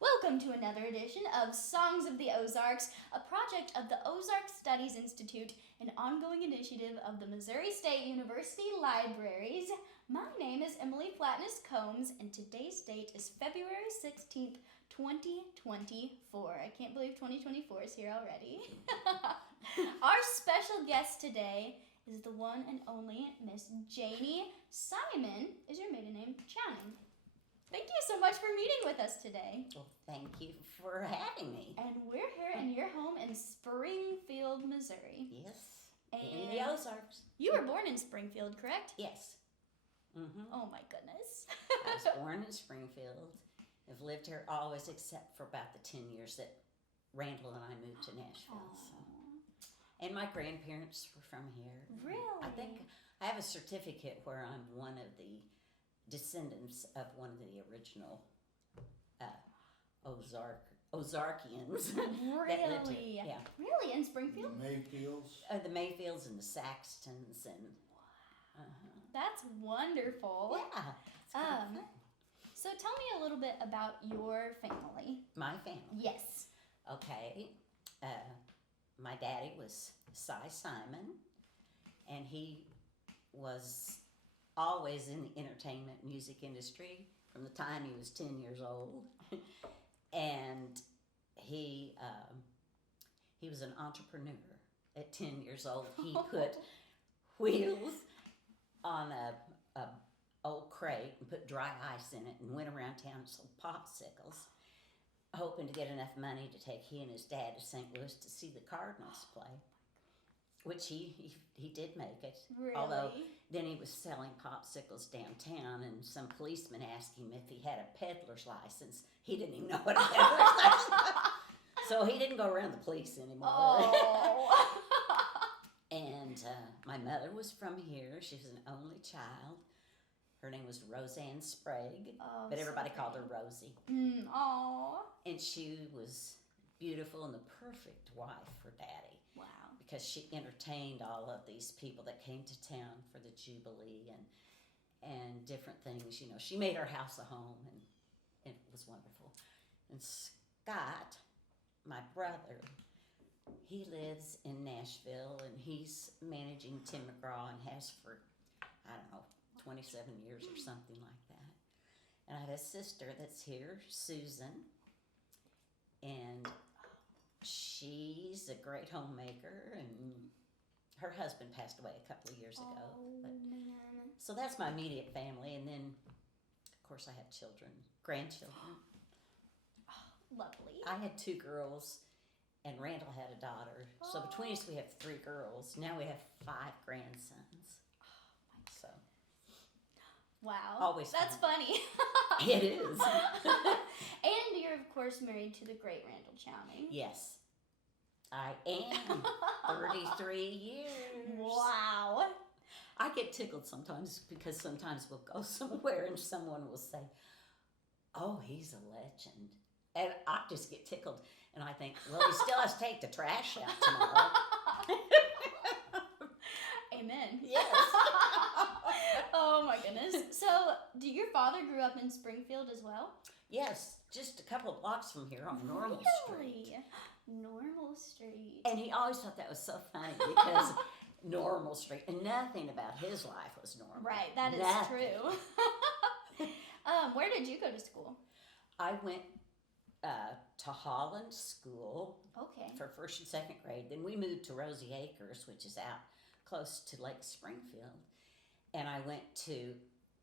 Welcome to another edition of Songs of the Ozarks, a project of the Ozark Studies Institute, an ongoing initiative of the Missouri State University Libraries. My name is Emalee Flatness-Combs, and today's date is February 16th, 2024. I can't believe 2024 is here already. Our special guest today is the one and only Miss Jaynie Siman, is your maiden name, Chowning. Thank you so much for meeting with us today. Well, thank you for having me. And we're here in your home in Springfield, Missouri. Yes, And in the Ozarks. You were born in Springfield, correct? Yes. Mm-hmm. Oh my goodness. I was born in Springfield. I've lived here always except for about the 10 years that Randle and I moved to Nashville. So. And my grandparents were from here. Really? I think I have a certificate where I'm one of the descendants of one of the original Ozarkians. That lived here. Really? Yeah. Really? In Springfield? The Mayfields. The Mayfields and the Saxtons and. That's wonderful. Yeah. It's kind of fun. So tell me a little bit about your family. My family. Yes. Okay. My daddy was Si Siman, and he was always in the entertainment music industry from the time he was 10 years old. And he was an entrepreneur at 10 years old. He put wheels on a old crate and put dry ice in it and went around town and sold popsicles, hoping to get enough money to take he and his dad to St. Louis to see the Cardinals play, which he did make it. Really? Although then he was selling popsicles downtown, and some policeman asked him if he had a peddler's license. He didn't even know what a peddler's license was. So he didn't go around the police anymore. Oh. And my mother was from here. She was an only child. Her name was Roseanne Sprague, Oh, but everybody so called her pretty. Rosie. Aw. And she was beautiful and the perfect wife for Daddy, Wow. because she entertained all of these people that came to town for the Jubilee and different things. You know, she made our house a home, and it was wonderful. And Scott, my brother, he lives in Nashville, and he's managing Tim McGraw and has for, I don't know, 27 years or something like that. And I have a sister that's here, Susan, and she's a great homemaker, and her husband passed away a couple of years ago. Oh, But, man. so that's my immediate family, and then, of course, I have children, grandchildren. Lovely. I had 2 girls, and Randle had a daughter. So between us, we have 3 girls. Now we have 5 grandsons. So Wow. Always That's funny. it is. And you're, of course, married to the great Randle Chowning. Yes, I am. 33 years. Wow. I get tickled sometimes because sometimes we'll go somewhere and someone will say, "Oh, he's a legend," and I just get tickled, and I think, well, he still has to take the trash out tomorrow. Amen. Yes. Oh my goodness. So, your father grew up in Springfield as well? Yes, just a couple of blocks from here on Normal Really? Street. Normal Street. And he always thought that was so funny because Normal Street, and nothing about his life was normal. Right, that is Nothing. true. Where did you go to school? I went to Holland School Okay. for 1st and 2nd grade. Then we moved to Rosie Acres, which is out close to Lake Springfield. And I went to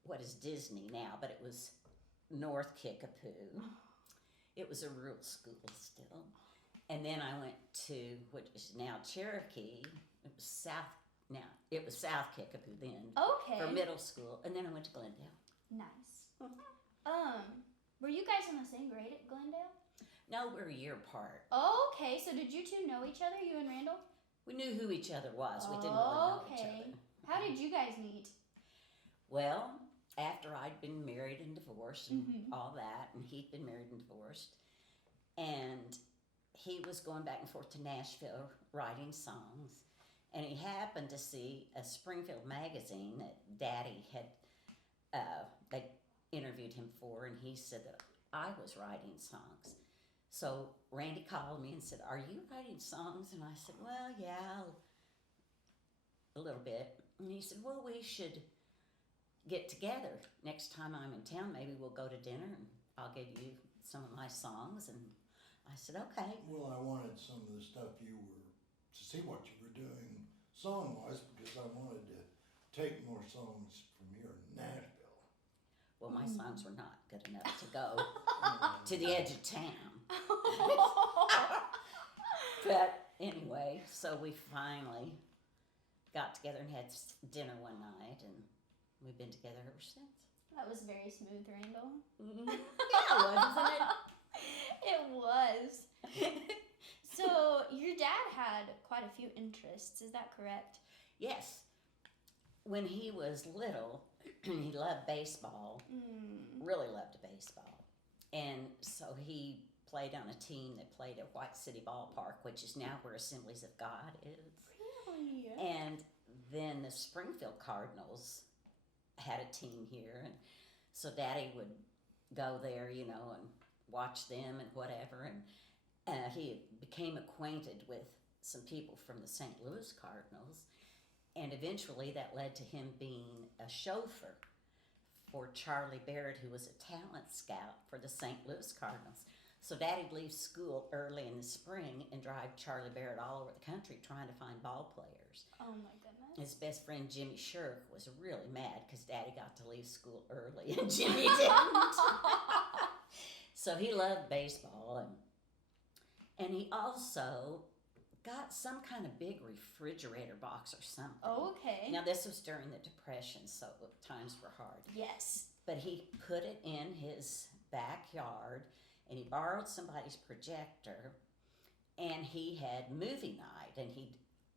what is Disney now, but it was North Kickapoo. It was a rural school still. And then I went to what is now Cherokee. It was South Kickapoo then Okay. for middle school. And then I went to Glendale. Nice. Were you guys in the same grade at Glendale? No, we're a year apart. Okay, so did you two know each other, you and Randle? We knew who each other was. We didn't really know each Okay. other. How did you guys meet? Well, after I'd been married and divorced and Mhm. all that, and he'd been married and divorced, and he was going back and forth to Nashville writing songs, and he happened to see a Springfield magazine that Daddy had they interviewed him for, and he said that I was writing songs. So Randy called me and said, "Are you writing songs?" And I said, "Well, yeah, a little bit." And he said, "Well, we should get together. Next time I'm in town, maybe we'll go to dinner and I'll give you some of my songs." And I said, "Okay." Well, I wanted some of the stuff to see what you were doing song-wise, because I wanted to take more songs from here in Nashville. Well, my songs were not good enough to go to the edge of town. But anyway, so we finally got together and had dinner one night, and we've been together ever since. That was very smooth, Randle. Yeah, wasn't it? It was. So your dad had quite a few interests, is that correct? Yes. When he was little, he loved baseball, really loved baseball. And so he played on a team that played at White City Ballpark, which is now where Assemblies of God is. Really? And then the Springfield Cardinals had a team here, and so Daddy would go there, you know, and watch them and whatever. And he became acquainted with some people from the St. Louis Cardinals, and eventually that led to him being a chauffeur for Charlie Barrett, who was a talent scout for the St. Louis Cardinals. So Daddy'd leave school early in the spring and drive Charlie Barrett all over the country trying to find ball players. Oh my goodness. His best friend Jimmy Shirk was really mad because Daddy got to leave school early and Jimmy didn't. So he loved baseball, and he also got some kind of big refrigerator box or something. Oh, okay. Now this was during the Depression, so times were hard. Yes. But he put it in his backyard, and he borrowed somebody's projector, and he had movie night, and he'd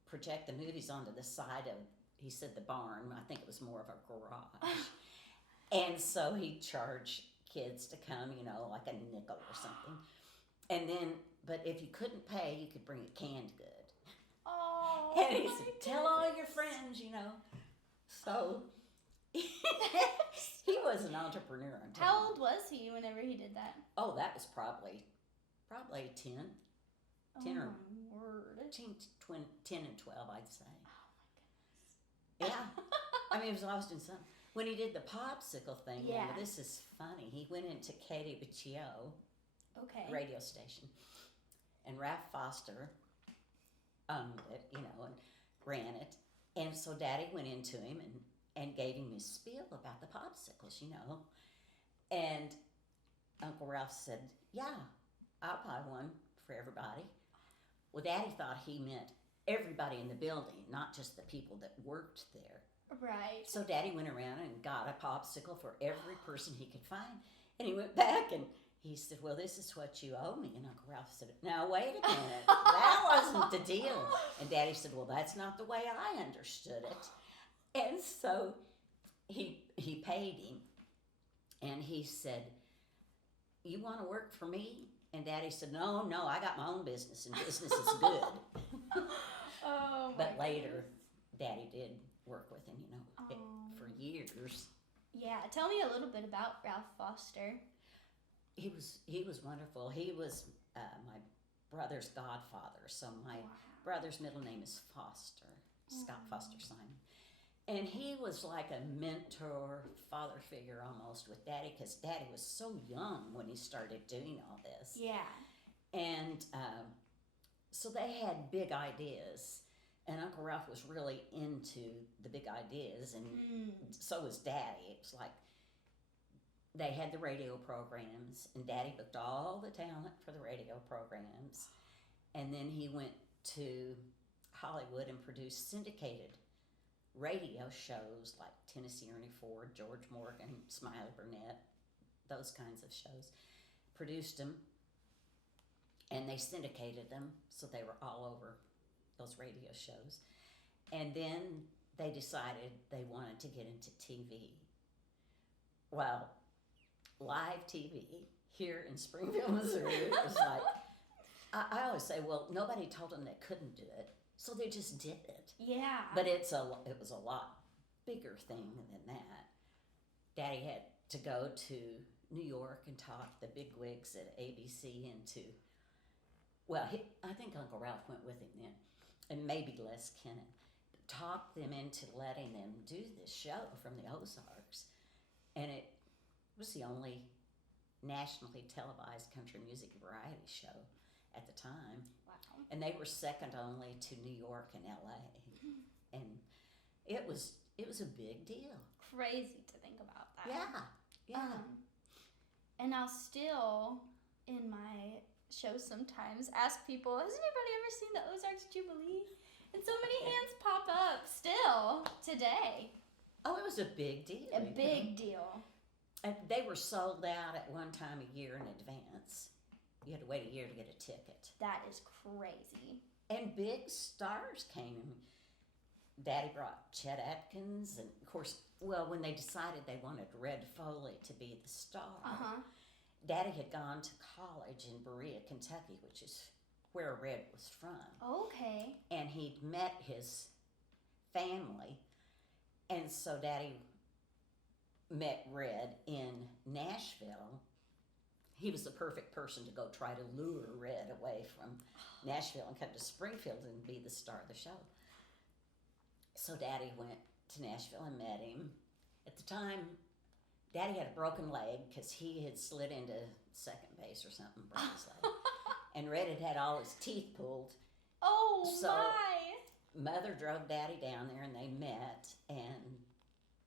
project the movies onto the side of, he said, the barn. I think it was more of a garage. And so he'd charge kids to come, you know, like a nickel or something. And then, but if you couldn't pay, you could bring a canned good. Oh, And he my said, "Tell all your goodness. friends, you know." So he was an entrepreneur. I'm telling How you. old was he whenever he did that? Oh, that was probably 10. 10 or- Oh, my word. 10 and 12, I'd say. Oh, my Yeah. I mean, it was always doing something. When he did the popsicle thing, Yeah. now, this is funny. He went into Katie Biccio Okay. radio station, and Ralph Foster owned it, you know, and ran it. And so Daddy went into him and gave him his spiel about the popsicles, you know. And Uncle Ralph said, "Yeah, I'll buy one for everybody." Well, Daddy thought he meant everybody in the building, not just the people that worked there. Right. So Daddy went around and got a popsicle for every person he could find. And he went back and he said, "Well, this is what you owe me." And Uncle Ralph said, "Now, wait a minute. That wasn't the deal." And Daddy said, "Well, that's not the way I understood it." And so he paid him. And he said, "You want to work for me?" And Daddy said, No, I got my own business, and business is good." Oh, my But later, goodness. Daddy did work with him, you know, Oh. for years. Yeah, tell me a little bit about Ralph Foster. He was wonderful. He was my brother's godfather. So my Wow. brother's middle name is Foster, Scott Oh. Foster Simon. And he was like a mentor, father figure almost with Daddy, because Daddy was so young when he started doing all this. Yeah. And so they had big ideas, and Uncle Ralph was really into the big ideas, and so was Daddy. It was like they had the radio programs, and Daddy booked all the talent for the radio programs. And then he went to Hollywood and produced syndicated radio shows like Tennessee Ernie Ford, George Morgan, Smiley Burnett, those kinds of shows. Produced them, and they syndicated them, so they were all over those radio shows. And then they decided they wanted to get into TV. Well, live TV here in Springfield, Missouri, it was like, I always say, well, nobody told them they couldn't do it, so they just did it. Yeah. But it was a lot bigger thing than that. Daddy had to go to New York and talked the bigwigs at ABC into, well, I think Uncle Ralph went with him then, and maybe Les Kennan, talked them into letting them do this show from the Ozarks. And it was the only nationally televised country music variety show at the time. Wow. And they were second only to New York and LA. And it was a big deal. Crazy to think about that. Yeah. And I'll still, in my shows sometimes, ask people, has anybody ever seen the Ozarks Jubilee? And so many hands pop up still today. Oh, it was a big deal. A big deal. And they were sold out at one time a year in advance. You had to wait a year to get a ticket. That is crazy. And big stars came. Daddy brought Chet Atkins, and of course, well, when they decided they wanted Red Foley to be the star, Daddy had gone to college in Berea, Kentucky, which is where Red was from. Okay. And he'd met his family, and so Daddy met Red in Nashville. He was the perfect person to go try to lure Red away from Nashville and come to Springfield and be the star of the show. So Daddy went to Nashville and met him. At the time, Daddy had a broken leg because he had slid into second base or something, broke his leg. And Red had all his teeth pulled. Oh, so my. Mother drove Daddy down there and they met and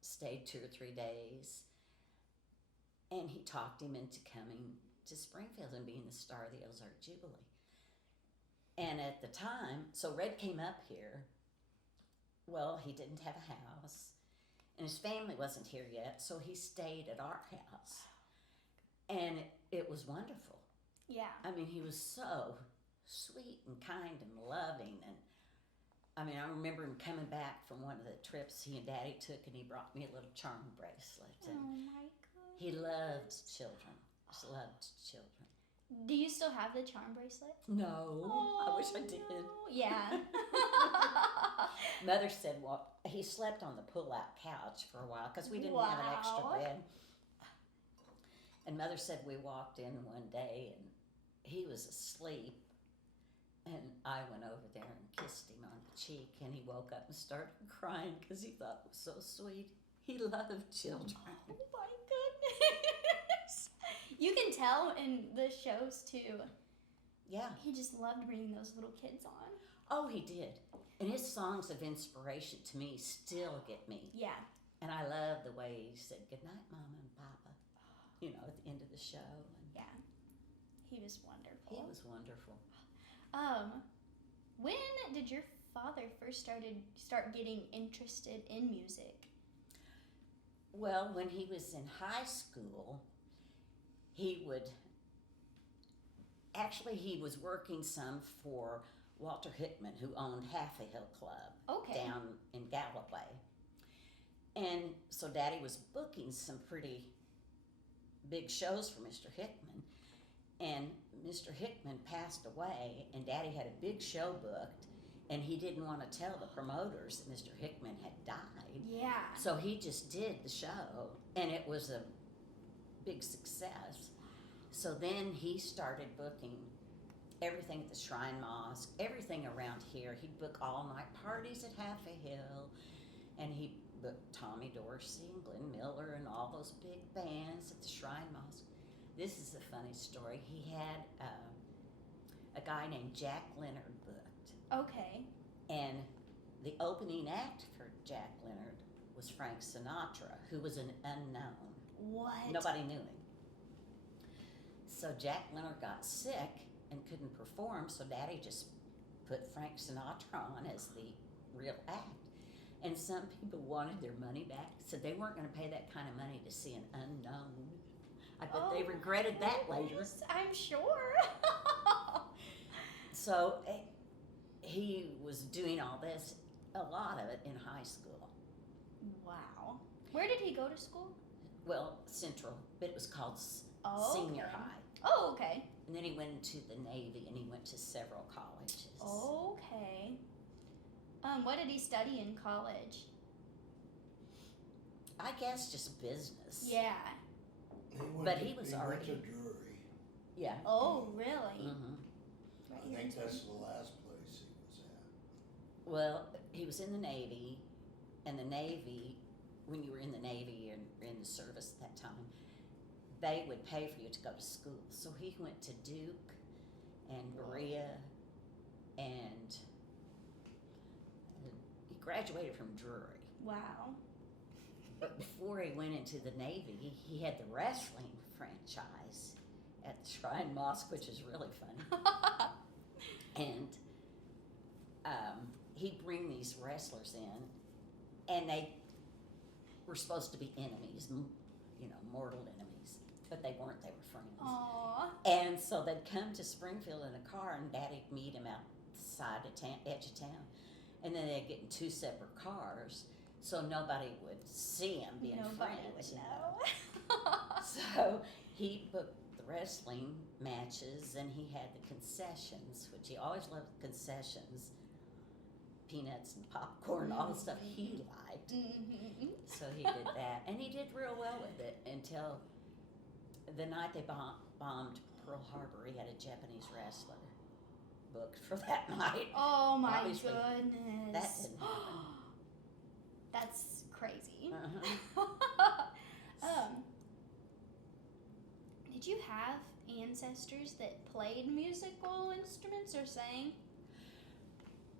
stayed 2 or 3 days. And he talked him into coming to Springfield and being the star of the Ozark Jubilee. And at the time, so Red came up here. Well, he didn't have a house, and his family wasn't here yet, so he stayed at our house. And it was wonderful. Yeah. I mean, he was so sweet and kind and loving. And I mean, I remember him coming back from one of the trips he and Daddy took, and he brought me a little charm bracelet. And Oh, my goodness. he loved children. Just loved children. Do you still have the charm bracelet? No, I wish I did. No. Yeah. Mother said, well, he slept on the pull-out couch for a while because we didn't have an extra Wow. bed. And Mother said we walked in one day and he was asleep. And I went over there and kissed him on the cheek, and he woke up and started crying because he thought it was so sweet. He loved children. Oh, my goodness. You can tell in the shows, too. Yeah. He just loved bringing those little kids on. Oh, he did. And his songs of inspiration to me still get me. Yeah. And I love the way he said, "Good night, Mama and Papa," you know, at the end of the show. And Yeah. He was wonderful. he was wonderful. When did your father first start getting interested in music? Well, when he was in high school, he was working some for Walter Hickman, who owned Half a Hill Club Okay. down in Galloway. And so Daddy was booking some pretty big shows for Mr. Hickman. And Mr. Hickman passed away, and Daddy had a big show booked, and he didn't want to tell the promoters that Mr. Hickman had died. Yeah. So he just did the show, and it was a big success. So then he started booking everything at the Shrine Mosque, everything around here. He'd book all-night parties at Half a Hill, and he booked Tommy Dorsey and Glenn Miller and all those big bands at the Shrine Mosque. This is a funny story. He had a guy named Jack Leonard booked, Okay. and the opening act for Jack Leonard was Frank Sinatra, who was an unknown. What? Nobody knew him. So Jack Leonard got sick and couldn't perform, so Daddy just put Frank Sinatra on as the real act. And some people wanted their money back, said they weren't going to pay that kind of money to see an unknown. I bet they regretted that later. Yes, I'm sure. So he was doing all this, a lot of it in high school. Wow. Where did he go to school? Well, Central, but it was called Oh, Senior okay. High. Oh, okay. And then he went into the Navy, and he went to several colleges. Okay. What did he study in college? I guess just business. Yeah. He But he was He already- went to Drury. Yeah. Oh, really? Mm-hmm. Right I here in think that's Springfield. the last place he was at. Well, he was in the Navy, and the Navy, when you were in the Navy and in the service at that time, they would pay for you to go to school. So he went to Duke and Berea, and he graduated from Drury. Wow. But before he went into the Navy, he had the wrestling franchise at the Shrine Mosque, which is really funny. And he'd bring these wrestlers in, and they were supposed to be enemies, mortal enemies, but they weren't. They were friends. Aww. And so they'd come to Springfield in a car, and Daddy'd meet him outside of edge of town, and then they'd get in two separate cars, so nobody would see him being Nobody friends. would you know. So he booked the wrestling matches, and he had the concessions, which he always loved concessions, peanuts and popcorn, all the stuff he liked. Mm-hmm. So he did that, and he did real well with it until the night they bombed Pearl Harbor. He had a Japanese wrestler booked for that night. Oh my Obviously, goodness. that didn't happen. That's crazy. Uh-huh. Did you have ancestors that played musical instruments or sang?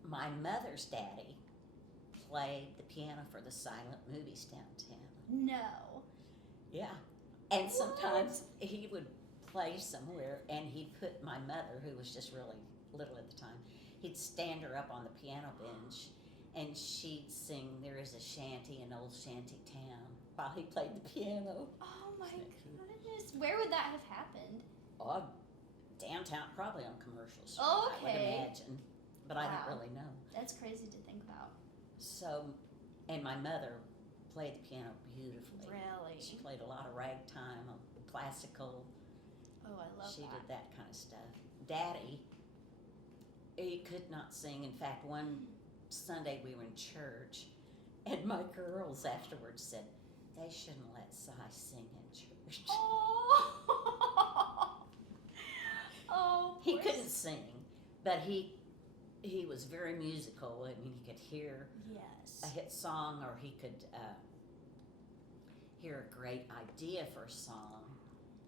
My mother's daddy played the piano for the silent movies downtown. No. Yeah. And sometimes he would play somewhere, and he'd put my mother, who was just really little at the time, he'd stand her up on the piano bench, and she'd sing "There Is a Shanty in Old Shanty Town" while he played the piano. Oh my Isn't that cute? goodness. Where would that have happened? Oh, downtown, probably on Commercial Street, I would Okay. imagine. But I Wow. don't really know. That's crazy to think about. So, and my mother played the piano beautifully. Really? She played a lot of ragtime, classical. Oh, I love She that. did that kind of stuff. Daddy, he could not sing. In fact, one Sunday we were in church, and my girls afterwards said, they shouldn't let Si sing in church. Oh. Oh. He poor couldn't sing, but he was very musical. I mean, he could hear Yes. a hit song, or he could hear a great idea for a song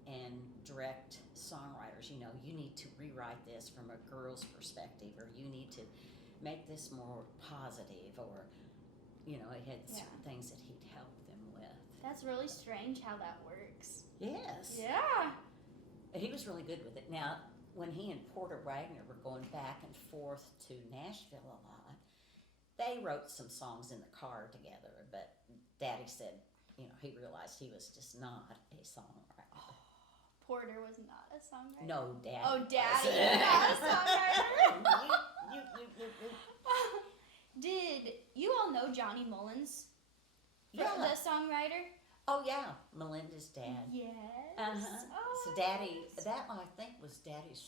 and direct songwriters. You need to rewrite this from a girl's perspective, or you need to make this more positive, or he had certain things that he'd help them with. That's really strange how that works. Yes. Yeah. He was really good with it. Now, when he and Porter Wagner were going back and forth to Nashville a lot, they wrote some songs in the car together, but Daddy said, he realized he was just not a songwriter. Porter was not a songwriter. No, Daddy. Oh, Daddy was. was not a songwriter. You. Did you all know Johnny Mullins? Yeah. The songwriter? Oh, yeah. Melinda's dad. Yes. Uh-huh. Oh, So Daddy, yes. that I think was Daddy's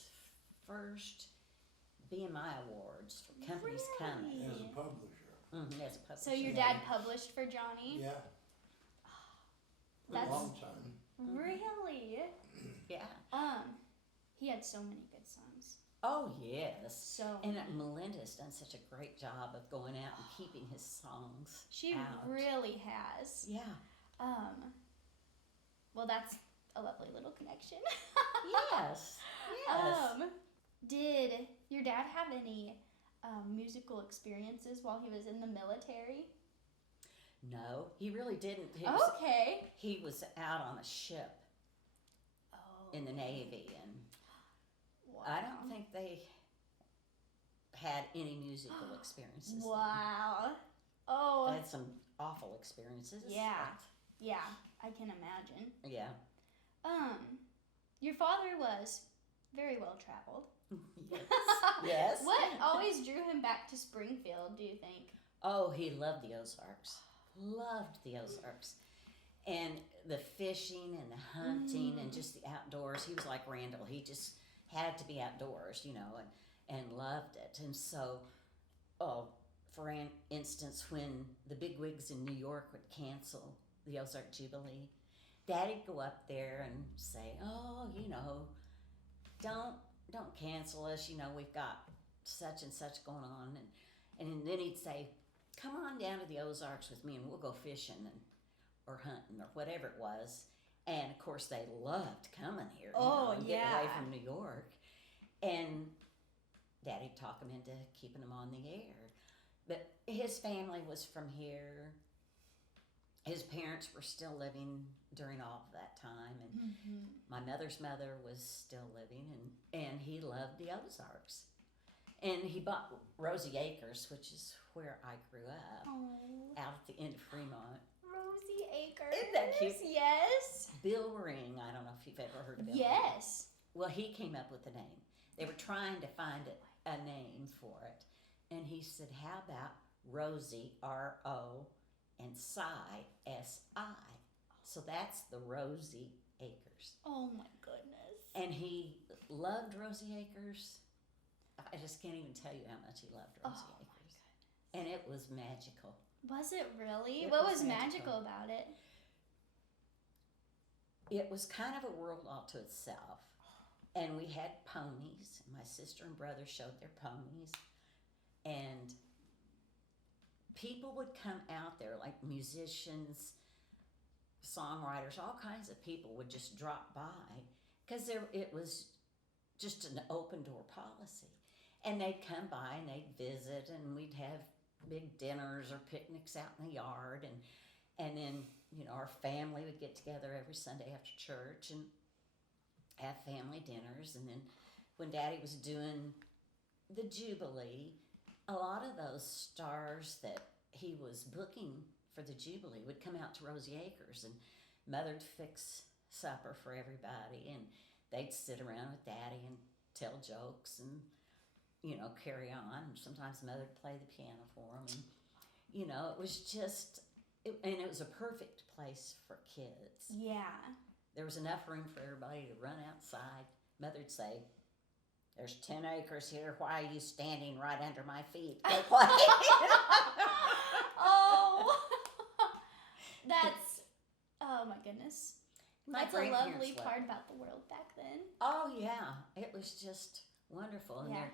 first BMI Awards for Companies Coming. As a publisher. Mm-hmm, as a publisher. So your dad published for Johnny? Yeah, That's a long time. really. Yeah. He had so many good songs. Oh, yes. So And many. Melinda's done such a great job of going out and keeping his songs She out. really has. Yeah. Well, that's a lovely little connection. Yes. Yes. Did your dad have any musical experiences while he was in the military? No, he really didn't. Okay. He was out on a ship Oh. in the Navy, and Wow. I don't think they had any musical experiences. then. Wow. Oh. They had some awful experiences. Yeah. Yeah, I can imagine. but- yeah. Your father was very well traveled. Yes. Yes. What always drew him back to Springfield, do you think? Oh, he loved the Ozarks. Loved the Ozarks. And the fishing and the hunting and just the outdoors. He was like Randle. He just had to be outdoors, and loved it. And so, for instance, when the bigwigs in New York would cancel the Ozark Jubilee, Daddy'd go up there and say, "Oh, don't cancel us. We've got such and such going on." And then he'd say, "Come on down to the Ozarks with me, and we'll go fishing or hunting or whatever it was." And of course, they loved coming here. And getting away from New York. And Daddy'd talk them into keeping them on the air. But his family was from here. His parents were still living during all of that time, and my mother's mother was still living, and he loved the Ozarks. And he bought Rosie Acres, which is where I grew up, out at the end of Fremont. Rosie Acres. Isn't that cute? Yes. Bill Ring, I don't know if you've ever heard of Bill Ring. Yes. Well, he came up with the name. They were trying to find a name for it, and he said, "How about Rosie, R-O, and Si, S-I. So that's the Rosie Acres." Oh my goodness. And he loved Rosie Acres. I just can't even tell you how much he loved Rosie Acres. And it was magical. Was it really? It what was was magical magical about it? It was kind of a world all to itself. And we had ponies. My sister and brother showed their ponies. And people would come out there, like musicians, songwriters, all kinds of people would just drop by because it was just an open door policy. And they'd come by and they'd visit, and we'd have big dinners or picnics out in the yard, and then our family would get together every Sunday after church and have family dinners. And then when Daddy was doing the Jubilee, a lot of those stars that he was booking for the Jubilee would come out to Rosie Acres, and Mother'd fix supper for everybody, and they'd sit around with Daddy and tell jokes and carry on. And sometimes Mother'd play the piano for them, and it was just and it was a perfect place for kids. Yeah. There was enough room for everybody to run outside. Mother'd say, "There's 10 acres here. Why are you standing right under my feet? Go play." Oh my goodness. My That's a lovely grandparents part loved it. about the world back then. Oh yeah, it was just wonderful. And Yeah.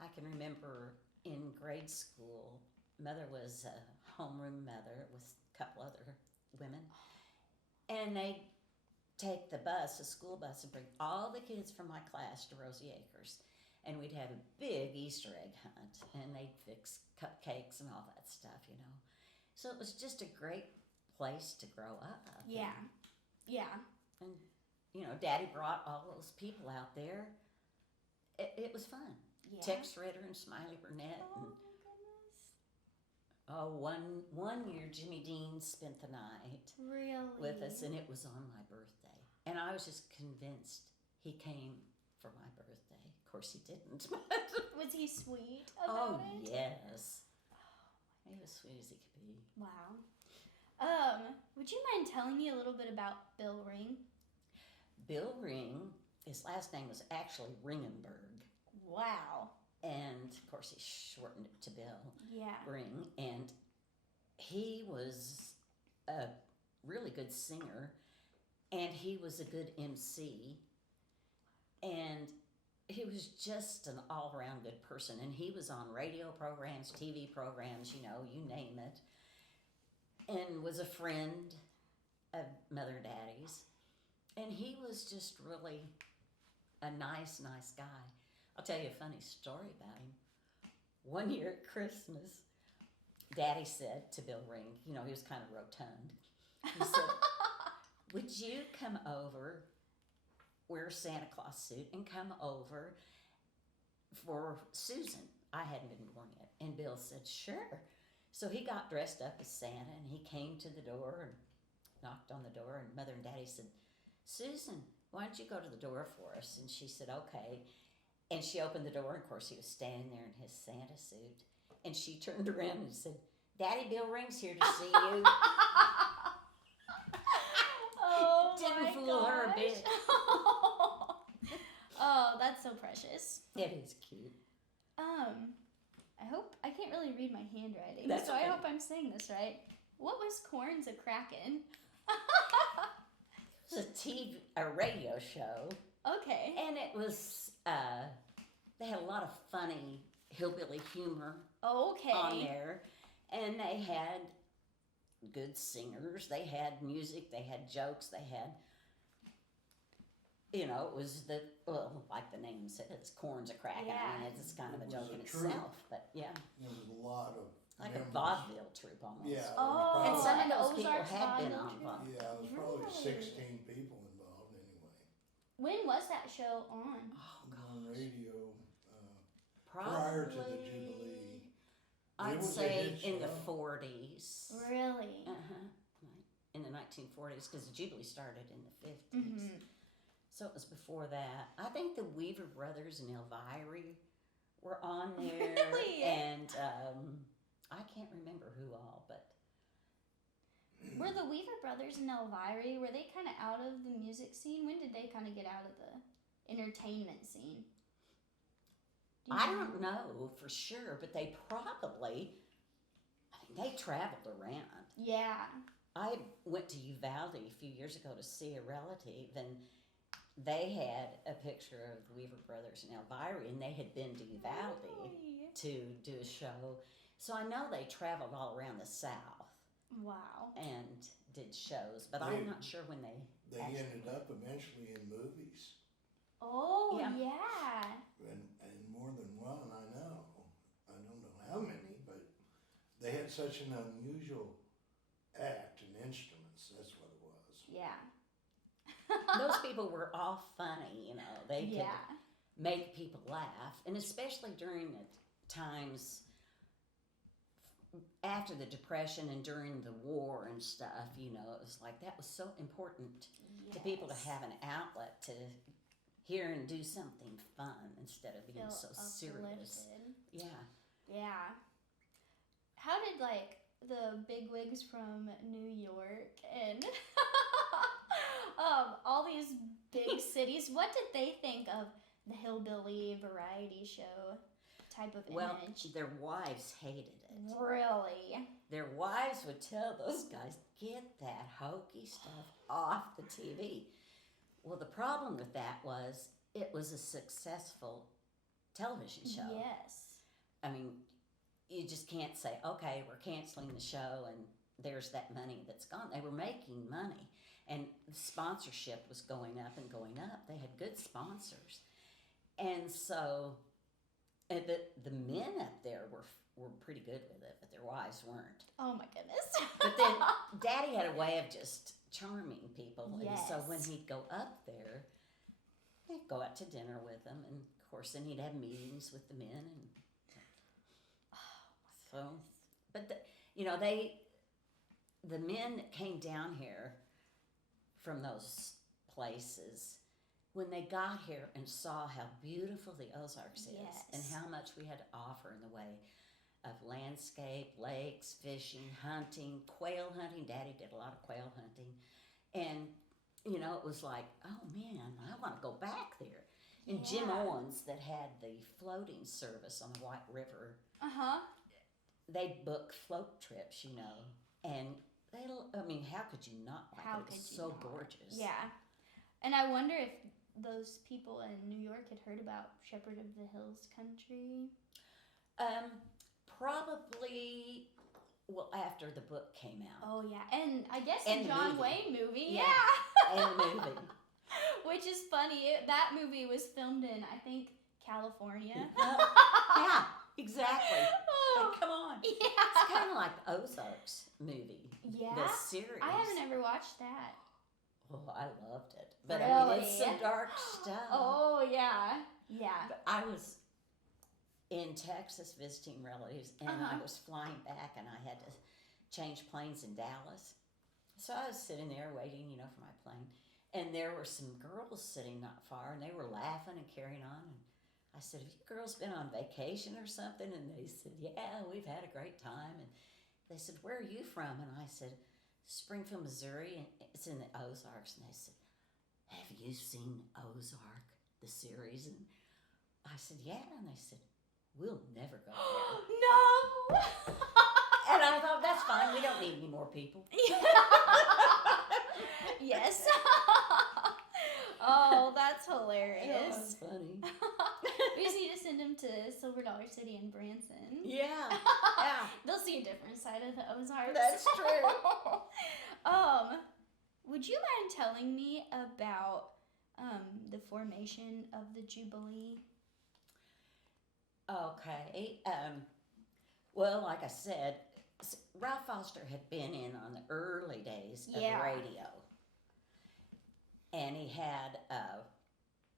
I can remember in grade school, Mother was a homeroom mother with a couple other women, and they'd take the bus, a school bus, and bring all the kids from my class to Rosie Acres, and we'd have a big Easter egg hunt, and they'd fix cupcakes and all that stuff, So it was just a great place to grow up. Yeah. Yeah. And Daddy brought all those people out there. It was fun. Yeah. Tex Ritter and Smiley Burnett. Oh And, my goodness. one year Jimmy Dean spent the night Really? with us, and it was on my birthday. And I was just convinced he came for my birthday. Of course he didn't. Was he sweet about it? Yes. He was sweet as he could be. Wow. Would you mind telling me a little bit about Bill Ring? Bill Ring, his last name was actually Ringenberg. Wow. And of course he shortened it to Bill Yeah. Ring. And he was a really good singer, and he was a good MC, and he was just an all-around good person. And he was on radio programs, TV programs, you name it, and was a friend of Mother and Daddy's. And he was just really a nice guy. I'll tell you a funny story about him. One year at Christmas, Daddy said to Bill Ring, he was kind of rotund. He said, "Would you come over, wear a Santa Claus suit, and come over for Susan?" I hadn't been born yet. And Bill said, "Sure." So he got dressed up as Santa, and he came to the door and knocked on the door, and Mother and Daddy said, "Susan, why don't you go to the door for us?" And she said, "Okay." And she opened the door, and of course he was standing there in his Santa suit. And she turned around and said, "Daddy, Bill Ring's here to see you." Oh, Didn't my fool her a gosh. bit. Oh, that's so precious. It is cute. I can't really read my handwriting, That's so I okay. hope I'm saying this right. What was corns a crackin'? a radio show, Okay. and it was they had a lot of funny hillbilly humor Okay. on there, and they had good singers. They had music. They had jokes. They had, it was like the name says, corn's a crackin'. Yeah. I mean, it's kind of a It joke was in a troupe. itself, but yeah, There was a lot of like members. a vaudeville troupe almost. Yeah. there was Oh, And probably- some of and those people Ozarks had been vaudeville on troupe. vaudeville. Yeah, it was probably Really? 16 people involved anyway. When was that show on? Oh, On gosh. radio. Probably, Prior to the Jubilee. I'd It was a say hit in the show. 40s. Really? In the 1940s, because the Jubilee started in the 50s. Mm-hmm. So it was before that. I think the Weaver brothers and Elvira were on there. Really? And I can't remember who all, but Were the Weaver brothers and Elvira, were they kind of out of the music scene? When did they kind of get out of the entertainment scene? Do you I don't know for sure, but they probably, they traveled around. Yeah. I went to Uvalde a few years ago to see a relative, and they had a picture of the Weaver brothers and Elvira, and they had been to Uvalde Really? to do a show. So I know they traveled all around the South Wow. and did shows, but They- I'm not sure when they. They Actually. ended up eventually in movies. Oh, Yeah. yeah. And more than one, I know. I don't know how many, but they had such an unusual act and instruments. That's what it was. Yeah. Those people were all funny, They could Yeah. make people laugh, and especially during the times after the Depression and during the war and stuff. It was like that was so important to people to Yes. have an outlet to hear and do something fun instead of being Feel so serious. uplifted. Yeah. Yeah. How did the bigwigs from New York and all these big cities, what did they think of the hillbilly variety show type of Well, image? their wives hated it. Really? Their wives would tell those guys, get that hokey stuff off the TV. Well, the problem with that was it was a successful television show. Yes. I mean, you just can't say, okay, we're canceling the show and there's that money that's gone. They were making money, and the sponsorship was going up and going up. They had good sponsors. And so the men up there were pretty good with it, but their wives weren't. Oh my goodness. But then Daddy had a way of just charming people. And so when Yes. he'd go up there, they'd go out to dinner with them. And of course, then he'd have meetings with the men. And so, but the men that came down here from those places, when they got here and saw how beautiful the Ozarks is and Yes. how much we had to offer in the way of landscape, lakes, fishing, hunting, quail hunting. Daddy did a lot of quail hunting. And, it was like, oh man, I want to go back there. And Jim Yeah. Owens, that had the floating service on the White River, Uh-huh. they book float trips, and how could you not like How it? It could was you so not? gorgeous. Yeah. And I wonder if those people in New York had heard about Shepherd of the Hills country. Probably, after the book came out. Oh yeah, and I guess And the the John movie. Wayne movie, Yeah. yeah. And the movie. Which is funny. That movie was filmed in, I think, California. Yeah, exactly. Oh, Like, come on. yeah. It's kind of like the Ozarks movie. Yeah? The series. I haven't ever watched that. Oh, I loved it. But I mean, it's some Really? dark stuff. Oh yeah, yeah. But I was in Texas visiting relatives, and I Uh-huh. was flying back, and I had to change planes in Dallas. So I was sitting there waiting, for my plane, and there were some girls sitting not far, and they were laughing and carrying on. And I said, "Have you girls been on vacation or something?" And they said, "Yeah, we've had a great time." And they said, "Where are you from?" And I said, "Springfield, Missouri, and it's in the Ozarks." And they said, "Have you seen Ozark, the series?" And I said, "Yeah." And they said, "We'll never go there." No. And I thought, that's fine. We don't need any more people. Yes. hilarious. That's funny. We just need to send him to Silver Dollar City in Branson. Yeah. Yeah. They'll see a different side of the Ozarks. That's true. Would you mind telling me about the formation of the Jubilee? Okay. Well, like I said, Ralph Foster had been in on the early days of Yeah. radio. And he had a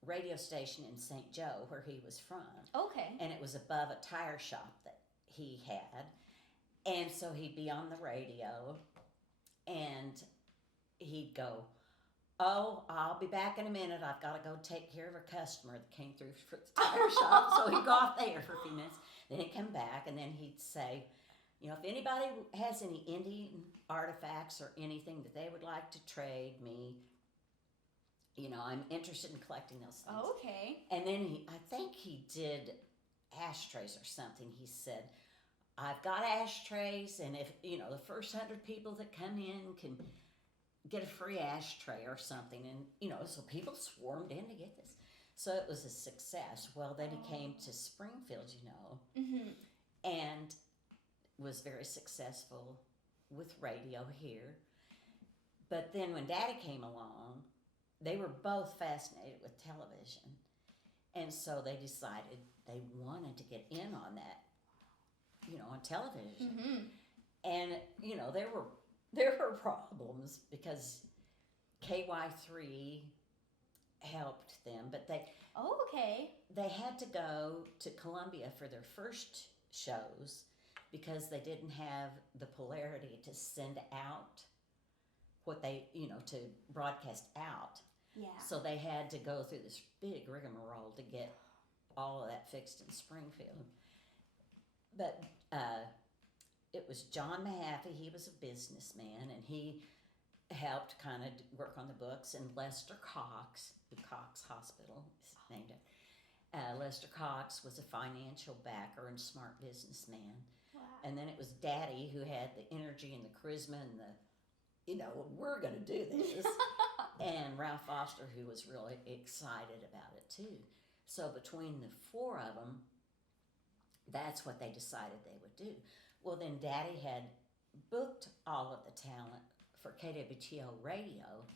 radio station in St. Joe where he was from. Okay. And it was above a tire shop that he had. And so he'd be on the radio and he'd go, "Oh, I'll be back in a minute. I've got to go take care of a customer that came through for the tire shop." So he'd go off there for a few minutes. Then he'd come back and then he'd say, "You know, if anybody has any Indian artifacts or anything that they would like to trade me, you know, I'm interested in collecting those things." Okay. And then I think he did ashtrays or something. He said, "I've got ashtrays, and if, you know, the first 100 people that come in can get a free ashtray or something." And, you know, so people swarmed in to get this. So it was a success. Well, then he came to Springfield, you know, and was very successful with radio here. But then when Daddy came along, they were both fascinated with television. And so they decided they wanted to get in on that, you know, on television. And, you know, there were problems because KY3 helped them, but they had to go to Columbia for their first shows because they didn't have the polarity to send out what they, you know, to broadcast out. Yeah. So they had to go through this big rigmarole to get all of that fixed in Springfield. But it was John Mahaffey. He was a businessman, and he helped kind of work on the books. And Lester Cox, the Cox Hospital is named it. Lester Cox was a financial backer and smart businessman. Wow. And then it was Daddy who had the energy and the charisma and the, you know, we're going to do this. And Ralph Foster, who was really excited about it too. So between the four of them, that's what they decided they would do. Well, then Daddy had booked all of the talent for KWTO radio.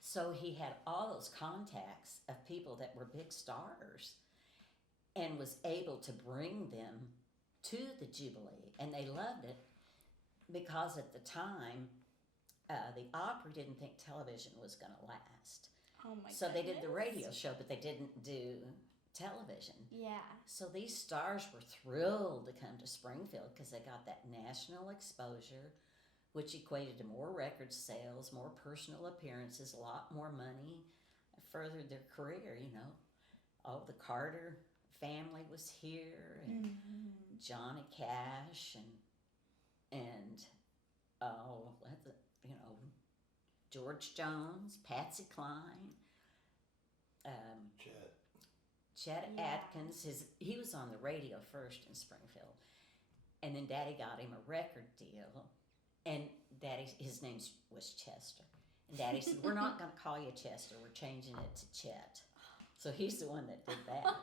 So he had all those contacts of people that were big stars and was able to bring them to the Jubilee. And they loved it because at the time, the Opry didn't think television was going to last. Oh my So they did the goodness. radio show, but they didn't do television. Yeah. So these stars were thrilled to come to Springfield because they got that national exposure, which equated to more record sales, more personal appearances, a lot more money, furthered their career, you know. Oh, the Carter family was here, and Johnny Cash, and you know, George Jones, Patsy Cline, Chet Yeah. Atkins. He was on the radio first in Springfield, and then Daddy got him a record deal, and his name was Chester, and Daddy said, "We're not going to call you Chester. We're changing it to Chet." So he's the one that did that,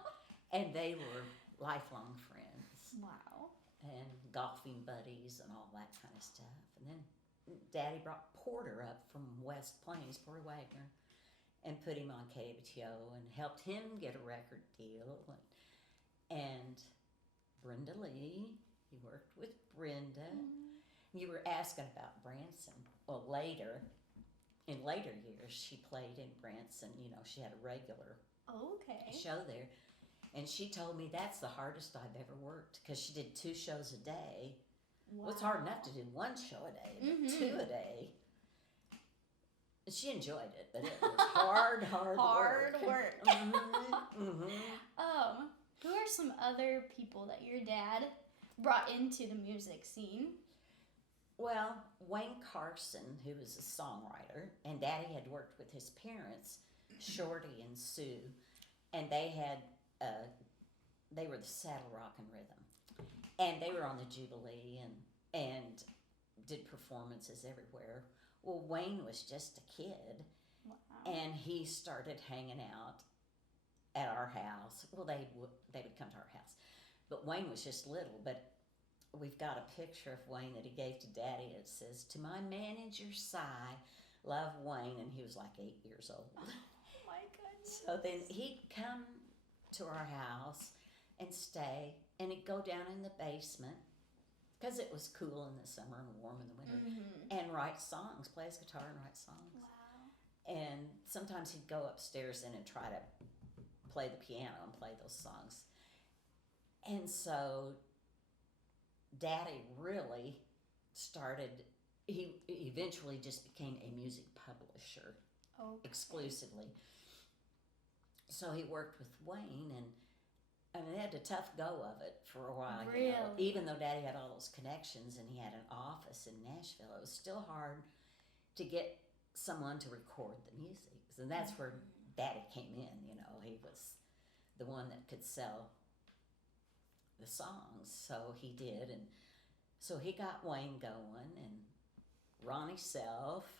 and they were lifelong friends. Wow. And golfing buddies and all that kind of stuff. And then Daddy brought Porter up from West Plains, Porter Wagner, and put him on KWTO and helped him get a record deal. And Brenda Lee, he worked with Brenda. You were asking about Branson. Well, in later years, she played in Branson. You know, she had a regular show there. And she told me that's the hardest I've ever worked because she did 2 shows a day. Wow. Well, it's hard enough to do 1 show a day, but 2 a day. She enjoyed it, but it was hard work. Who are some other people that your dad brought into the music scene? Well, Wayne Carson, who was a songwriter, and Daddy had worked with his parents, Shorty and Sue, and they were the Saddle Rock and Rhythm, and they were on the Jubilee and did performances everywhere. Well, Wayne was just a kid, Wow. and he started hanging out at our house. Well, they would come to our house, but Wayne was just little. But we've got a picture of Wayne that he gave to Daddy. It says, "To my manager, Si, love Wayne," and he was like 8 years old. Oh my goodness. So then he'd come to our house and stay, and he'd go down in the basement because it was cool in the summer and warm in the winter, and write songs, play his guitar and write songs. Wow. And sometimes he'd go upstairs and try to play the piano and play those songs. And so Daddy really started, he eventually just became a music publisher exclusively. So he worked with Wayne, and I mean, they had a tough go of it for a while. Really? You know? Even though Daddy had all those connections and he had an office in Nashville, it was still hard to get someone to record the music. And that's where Daddy came in, you know. He was the one that could sell the songs, so he did. And so he got Wayne going, and Ronnie Self.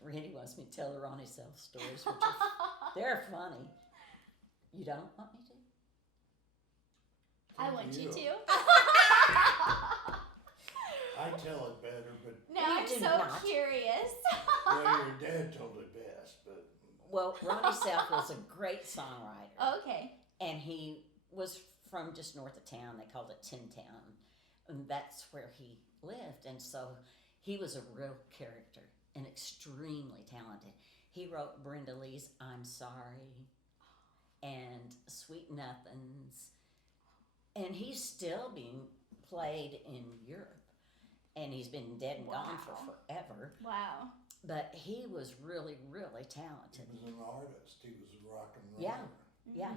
Randy wants me to tell the Ronnie Self stories, which are, they're funny. You don't want me to? I want you to. I tell it better, but Now You I'm do so not. curious. well, your dad told it best. But Well, Ronnie Self was a great songwriter. Okay. And he was from just north of town. They called it Tin Town. And that's where he lived. And so he was a real character and extremely talented. He wrote Brenda Lee's I'm Sorry and Sweet Nothings. And he's still being played in Europe. And he's been dead and gone for forever. Wow. But he was really, really talented. he was an artist. He was a rock and Yeah. roller Yeah,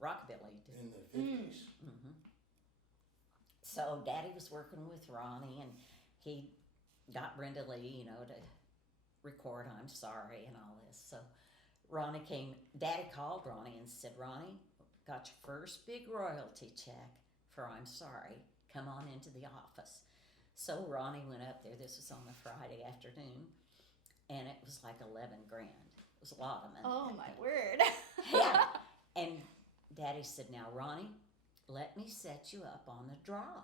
rockabilly. in the 50s. Mm-hmm. So Daddy was working with Ronnie, and he got Brenda Lee, you know, to record I'm Sorry and all this. So Ronnie came, Daddy called Ronnie and said, "Ronnie, got your first big royalty check for I'm Sorry. Come on into the office." So Ronnie went up there. This was on a Friday afternoon, and it was like 11 grand. It was a lot of money. Oh my word. Yeah. And Daddy said, "Now, Ronnie, let me set you up on a draw.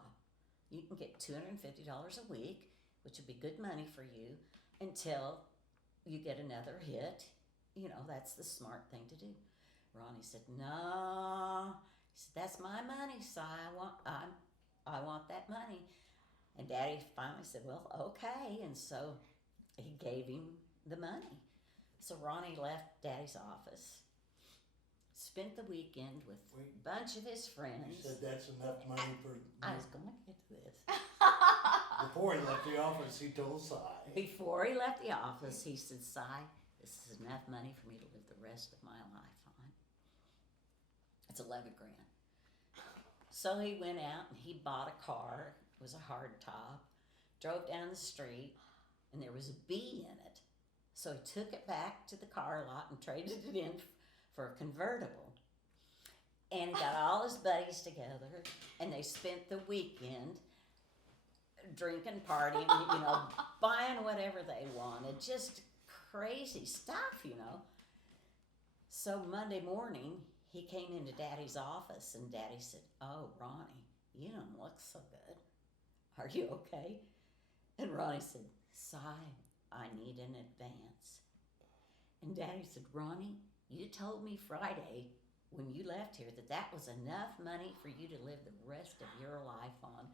You can get $250 a week, which would be good money for you, until you get another hit. You know, that's the smart thing to do." Ronnie said, "No." He said, "That's my money, Si. I want that money." And Daddy finally said, "Well, okay." And so he gave him the money. So Ronnie left Daddy's office, spent the weekend with a bunch of his friends. He said that's enough money for. I was going to get to this. Before he left the office, he told Si. Before he left the office, he said, "Si, this is enough money for me to live the rest of my life on. It's 11 grand." So he went out and he bought a car. It was a hard top. Drove down the street, and there was a bee in it. So he took it back to the car lot and traded it in for a convertible. And he got all his buddies together, and they spent the weekend drinking, partying, you know, buying whatever they wanted. Just crazy stuff, you know. So Monday morning, he came into Daddy's office, and Daddy said, "Oh, Ronnie, you don't look so good. Are you okay?" And Ronnie said, "Si, I need an advance." And Daddy said, "Ronnie, you told me Friday when you left here that was enough money for you to live the rest of your life on."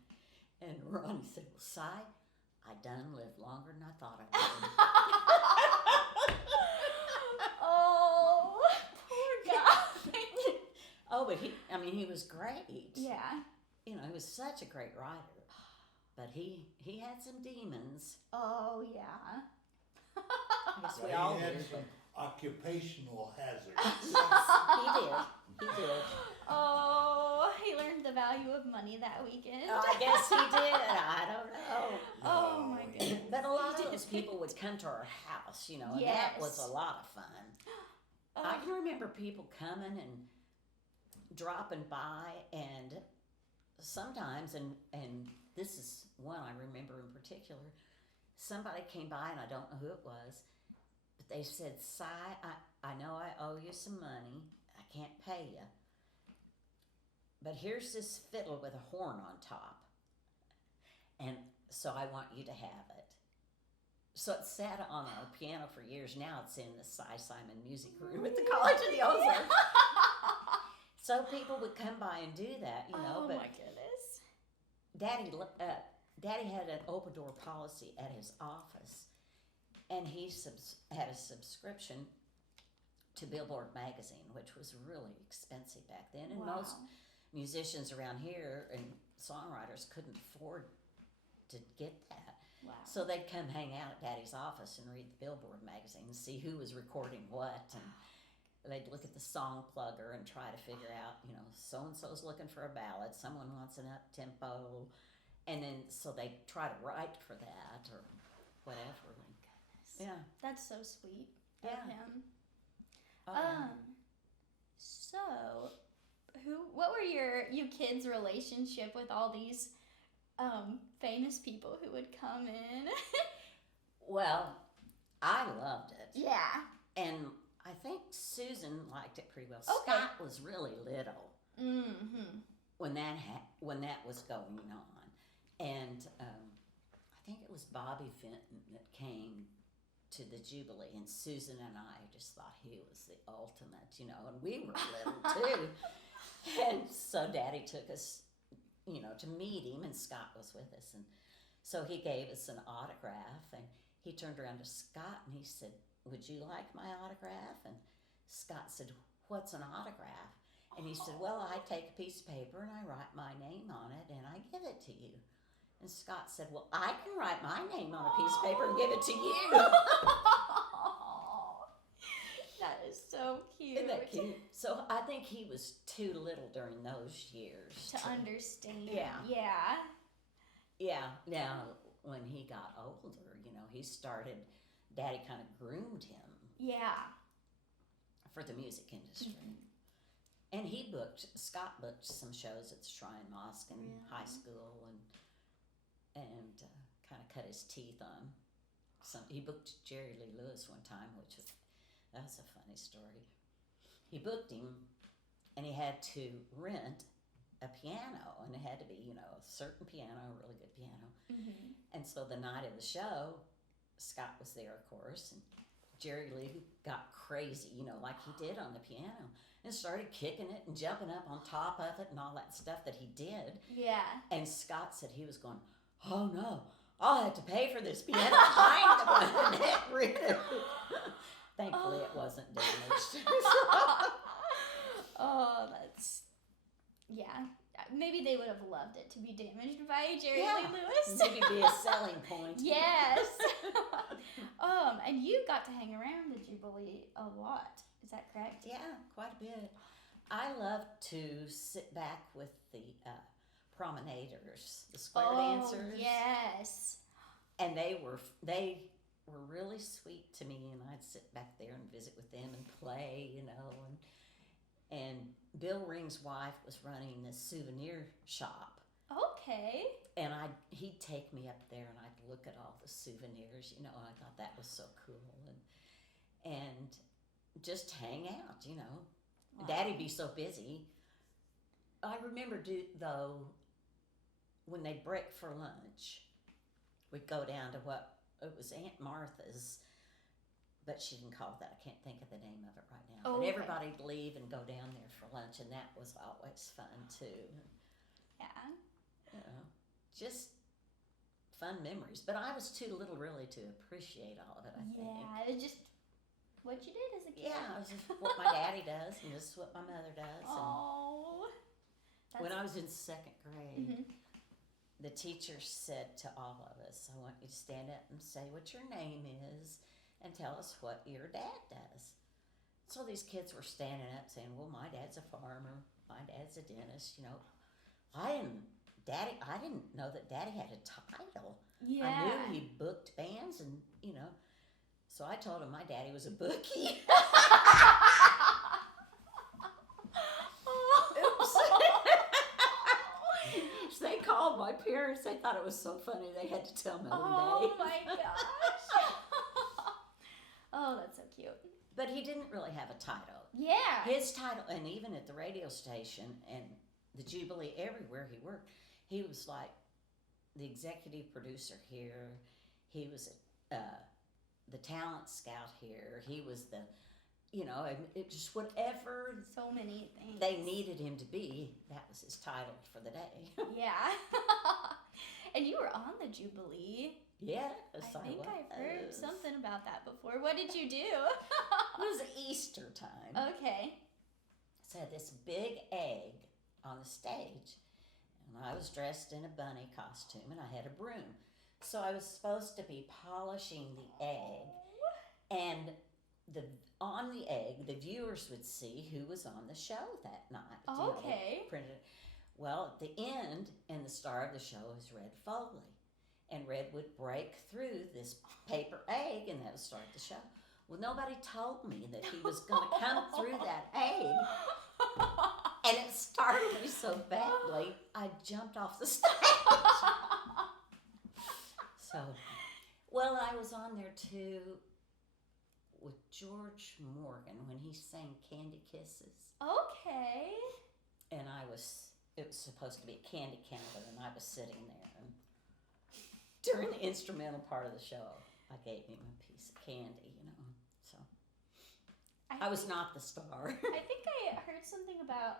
And Ronnie said, "Well, Si, I done lived longer than I thought I would." Oh, poor guy. Oh, but he was great. Yeah. You know, he was such a great writer. But he had some demons. Oh, yeah. I guess we Well, all he had do. some occupational hazards. Yes, he did. Oh, he learned the value of money that weekend. I guess he did. I don't know. Oh, my goodness. But a lot of those people would come to our house, you know, and that was a lot of fun. I can remember people coming and dropping by, and sometimes, and this is one I remember in particular, somebody came by, and I don't know who it was, but they said, "Si, I know I owe you some money. I can't pay you, but here's this fiddle with a horn on top. And so I want you to have it. So it sat on our piano for years. Now it's in the Si Siman music room at the College of the Ozarks. So people would come by and do that, you know. Oh but my goodness. Daddy had an open door policy at his office, and he had a subscription to Billboard magazine, which was really expensive back then, and Wow. most musicians around here and songwriters couldn't afford to get that. Wow. So they'd come hang out at Daddy's office and read the Billboard magazine and see who was recording what, and they'd look at the song plugger and try to figure out, you know, so-and-so's looking for a ballad, someone wants an up-tempo, and then so they'd try to write for that or whatever. Oh my goodness. Yeah. That's so sweet of Yeah. him. Oh, So, what were you kids' relationship with all these famous people who would come in? well, I loved it. Yeah. And I think Susan liked it pretty well. Okay. Scott was really little Mm-hmm. when that was going on, and I think it was Bobby Fenton that came to the Jubilee, and Susan and I just thought he was the ultimate, you know, and we were little too. And so Daddy took us, you know, to meet him, and Scott was with us, and so he gave us an autograph, and he turned around to Scott and he said, "Would you like my autograph?" And Scott said, "What's an autograph?" And he said, "Well, I take a piece of paper and I write my name on it and I give it to you." And Scott said, "Well, I can write my name on a piece of paper and give it to you." That is so cute. Isn't that cute? So I think he was too little during those years To understand. Yeah. Yeah. Yeah. Now, when he got older, you know, Daddy kind of groomed him Yeah. for the music industry. Mhm. And Scott booked some shows at the Shrine Mosque in high Really? school, and kind of cut his teeth on he booked Jerry Lee Lewis one time, that's a funny story. He booked him, and he had to rent a piano, and it had to be, you know, a certain piano, a really good piano. Mm-hmm. And so the night of the show, Scott was there, of course, and Jerry Lee got crazy, you know, like he did on the piano, and started kicking it and jumping up on top of it and all that stuff that he did. Yeah. And Scott said he was going, "Oh no, I'll have to pay for this piano. I'm the one that got rid of it." Thankfully, it wasn't damaged. Oh, yeah. Maybe they would have loved it to be damaged by Jerry Lee Lewis. Maybe be a selling point. Yes. And you got to hang around the Jubilee a lot. Is that correct? Yeah, quite a bit. I love to sit back with the promenaders, the square dancers. Yes. And they were really sweet to me, and I'd sit back there and visit with them and play, you know. And Bill Ring's wife was running this souvenir shop. Okay. And he'd take me up there and I'd look at all the souvenirs, you know, and I thought that was so cool. And just hang out, you know. Wow. Daddy'd be so busy. I remember, though, when they'd break for lunch, we'd go down to it was Aunt Martha's, but she didn't call it that. I can't think of the name of it right now. Oh, but okay. everybody'd leave and go down there for lunch, and that was always fun, too. Yeah. You know, just fun memories. But I was too little, really, to appreciate all of it, I think. Yeah, it's just what you did as a kid. Yeah, it's just what my daddy does, and this is what my mother does. Oh. And when I was in second grade, Mhm. the teacher said to all of us, "I want you to stand up and say what your name is and tell us what your dad does." So these kids were standing up saying, "Well, my dad's a farmer, my dad's a dentist," you know. I didn't know that Daddy had a title. Yeah. I knew he booked bands, and, you know, so I told him my daddy was a bookie. Oops. So they called my parents. They thought it was so funny. They had to tell Mom and Daddy. Oh my gosh. Oh, that's so cute. But he didn't really have a title. Yeah. His title, and even at the radio station, and the Jubilee, everywhere he worked. He was like the executive producer here. He was the talent scout here. He was the, it just whatever So many things. they needed him to be, that was his title for the day. Yeah. And you were on the Jubilee. Yes, I think I've heard something about that before. What did you do? It was Easter time. Okay. So I had this big egg on the stage, and I was dressed in a bunny costume, and I had a broom. So I was supposed to be polishing the egg, and on the egg, the viewers would see who was on the show that night. Okay. Printed. Well, at the end, and the star of the show is Red Foley. And Red would break through this paper egg, and that would start the show. Well, nobody told me that he was going to come through that egg. And it startled me so badly, I jumped off the stage. So, well, I was on there too with George Morgan when he sang Candy Kisses. Okay. And it was supposed to be a candy counter, and I was sitting there. And during the instrumental part of the show, I gave him a piece of candy, So I was not the star. I think I heard something about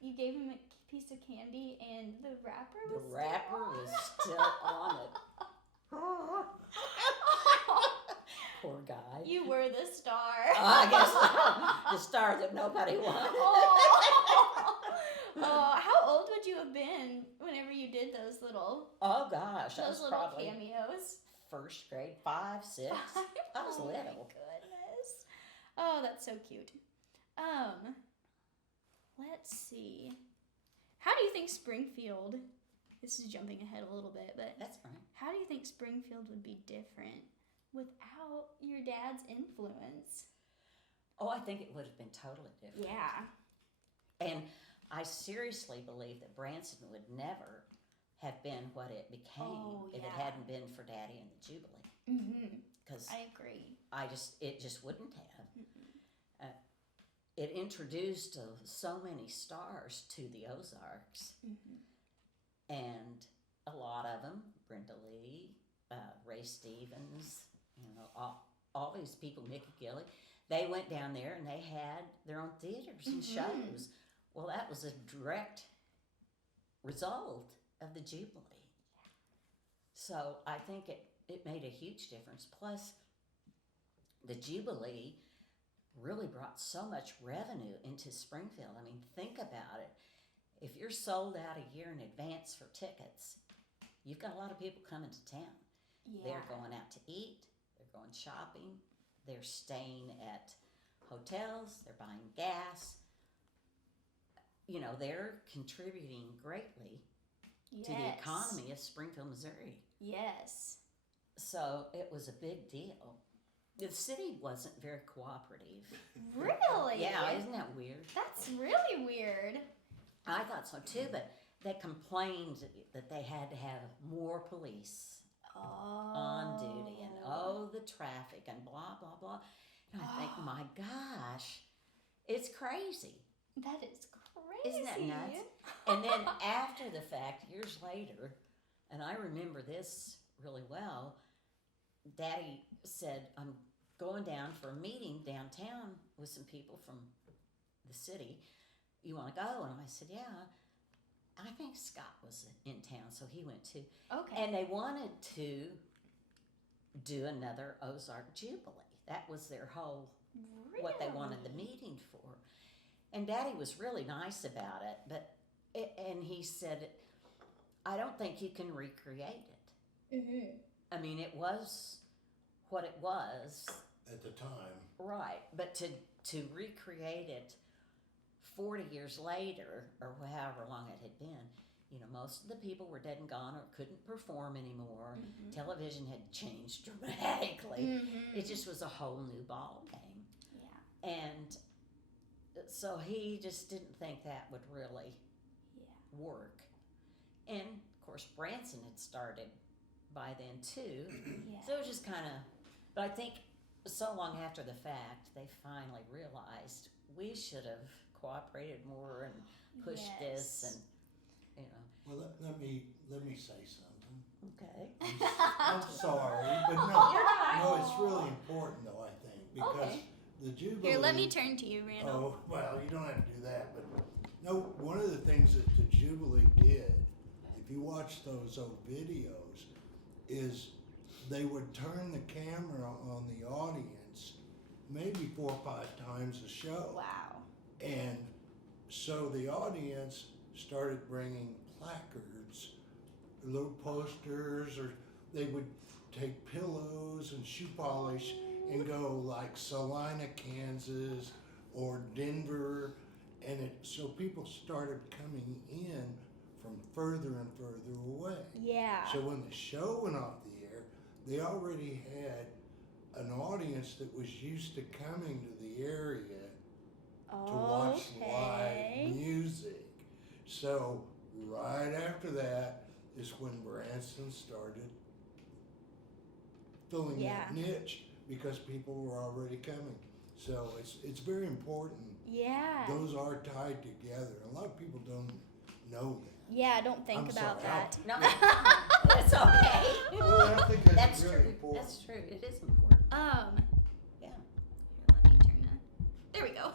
you gave him a piece of candy and the wrapper was still on it. Poor guy. You were the star. I guess so. The star that nobody wanted. Oh, how old would you have been whenever you did those little? Oh gosh, I was little probably cameos. first grade, 5, 6. I was Oh little. my goodness. Oh, that's so cute. Let's see. How do you think Springfield? This is jumping ahead a little bit, but That's fine. how do you think Springfield would be different without your dad's influence? Oh, I think it would have been totally different. Yeah. And I seriously believe that Branson would never have been what it became if it hadn't been for Daddy and the Jubilee. Mm-hmm. Because I agree. it just wouldn't have. It introduced so many stars to the Ozarks, and a lot of them, Brenda Lee, Ray Stevens, all these people, Mickey Gilley, they went down there and they had their own theaters and shows. Well, that was a direct result of the Jubilee. So I think it made a huge difference. Plus, the Jubilee really brought so much revenue into Springfield. I mean, think about it. If you're sold out a year in advance for tickets, you've got a lot of people coming to town. Yeah. They're going out to eat, they're going shopping, they're staying at hotels, they're buying gas. They're contributing greatly to the economy of Springfield, Missouri. Yes. So it was a big deal. The city wasn't very cooperative. Really? Yeah, isn't that weird? That's really weird. I thought so too, but they complained that they had to have more police on duty and the traffic and blah, blah, blah. And I think, my gosh, it's crazy. That is crazy. Isn't that nuts? And then after the fact, years later, and I remember this really well, Daddy said, I'm going down for a meeting downtown with some people from the city. You want to go? And I said, yeah. I think Scott was in town, so he went too. Okay. And they wanted to do another Ozark Jubilee. That was their whole, what they wanted the meeting for. And Daddy was really nice about it, and he said, I don't think you can recreate it. Mm-hmm. I mean, it was what it was. At the time. Right, but to recreate it 40 years later, or however long it had been, most of the people were dead and gone or couldn't perform anymore. Television had changed dramatically. It just was a whole new ball game. Yeah. And so he just didn't think that would really work. And of course, Branson had started by then too. Yeah. So it was just kind of, but I think so long after the fact, they finally realized we should have cooperated more and pushed this, and Well, let me say something. Okay. I'm sorry, but no, no, it's really important though. I think because the Jubilee. Here, let me turn to you, Randall. Oh well, you don't have to do that, but no. One of the things that the Jubilee did, if you watch those old videos, is they would turn the camera on the audience maybe 4 or 5 times a show. Wow. And so the audience started bringing placards, little posters, or they would take pillows and shoe polish and go like Salina, Kansas, or Denver, and so people started coming in from further and further away. Yeah. So when the show went off the air, they already had an audience that was used to coming to the area to watch live music. So right after that is when Branson started filling that niche because people were already coming. So it's very important. Yeah. Those are tied together. A lot of people don't know that. Yeah, I don't think about that. No, that's okay. Well, I think that's really true. important. That's true. It is important. Yeah. Here, let me turn that. There we go.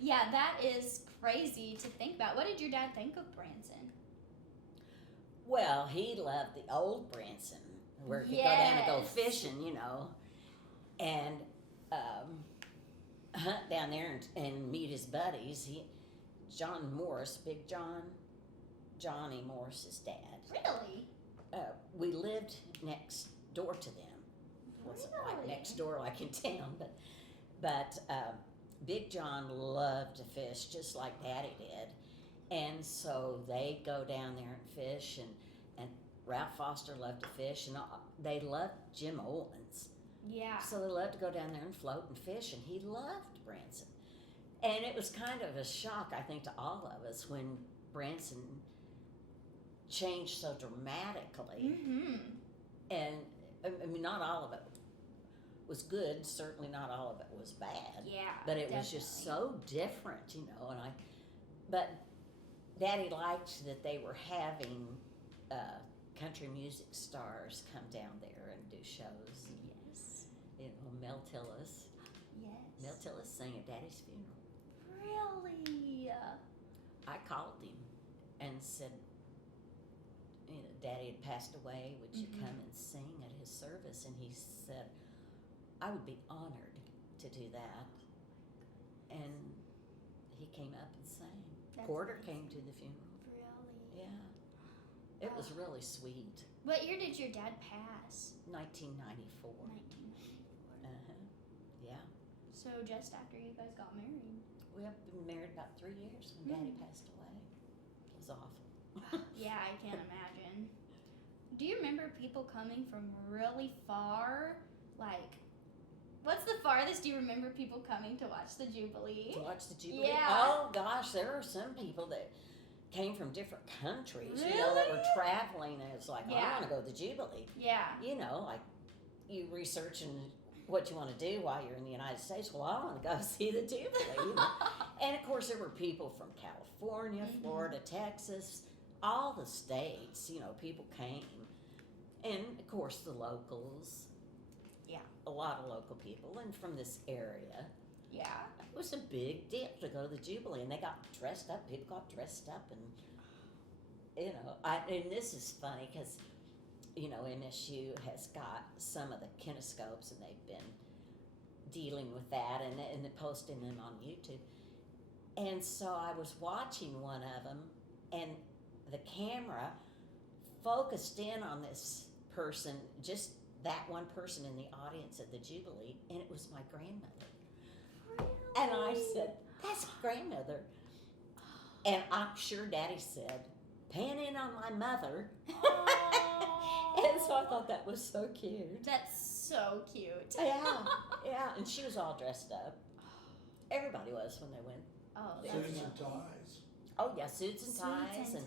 Yeah, that is crazy to think about. What did your dad think of Branson? Well, he loved the old Branson, where he'd go down and go fishing, and hunt down there and meet his buddies. John Morris, Big John, Johnny Morris's dad. Really? We lived next door to them. Wasn't like next door like in town, but Big John loved to fish just like Daddy did, and so they go down there and fish, and Ralph Foster loved to fish, and they loved Jim Owens. Yeah. So they loved to go down there and float and fish, and he loved Branson. And it was kind of a shock, I think, to all of us when Branson changed so dramatically. Mm-hmm. And, I mean, not all of it was good. Certainly not all of it was bad. Yeah, But it was just so different, but Daddy liked that they were having country music stars come down there and do shows. Yes. Mel Tillis. Yes. Mel Tillis sang at Daddy's funeral. Really? I called him and said, Daddy had passed away. Would you come and sing at his service? And he said, I would be honored to do that. And he came up and sang. Porter came to the funeral. Really? Yeah. It was really sweet. What year did your dad pass? 1994. 1994. Yeah. So just after you guys got married. We have been married about 3 years when Daddy passed away. It was awful. Yeah, I can't imagine. Do you remember people coming from really far? Like, what's the farthest you remember people coming to watch the Jubilee? To watch the Jubilee? Yeah. Oh, gosh, there are some people that came from different countries, Really? that were traveling, and it's like, I want to go to the Jubilee. Yeah. Like you researching what you want to do while you're in the United States. Well, I want to go see the Jubilee. And, of course, there were people from California, Florida, Texas, all the states, people came. And, of course, the locals. Yeah. A lot of local people, and from this area. Yeah. It was a big deal to go to the Jubilee, and they got dressed up. People got dressed up, and and this is funny because MSU has got some of the kinescopes, and they've been dealing with that and posting them on YouTube. And so I was watching one of them, and the camera focused in on this person, just that one person in the audience at the Jubilee, and it was my grandmother. Really? And I said, that's grandmother. And I'm sure Daddy said, pan in on my mother. And so I thought that was so cute. That's so cute. Yeah. And she was all dressed up. Everybody was when they went. Oh, Suits and ties. Oh, yeah, suits and ties. And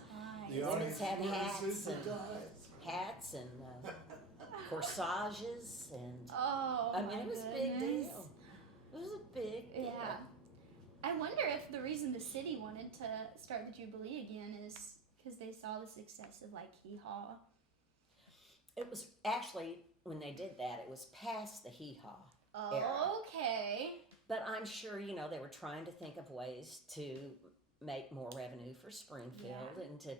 The women's audience had wore hats suits and and ties. hats and corsages. And oh, I mean, it was a big goodness. deal. It was a big deal. Yeah. I wonder if the reason the city wanted to start the Jubilee again is because they saw the success of like Hee Haw. It was actually, when they did that, it was past the Hee Haw era. Okay. But I'm sure, they were trying to think of ways to make more revenue for Springfield and to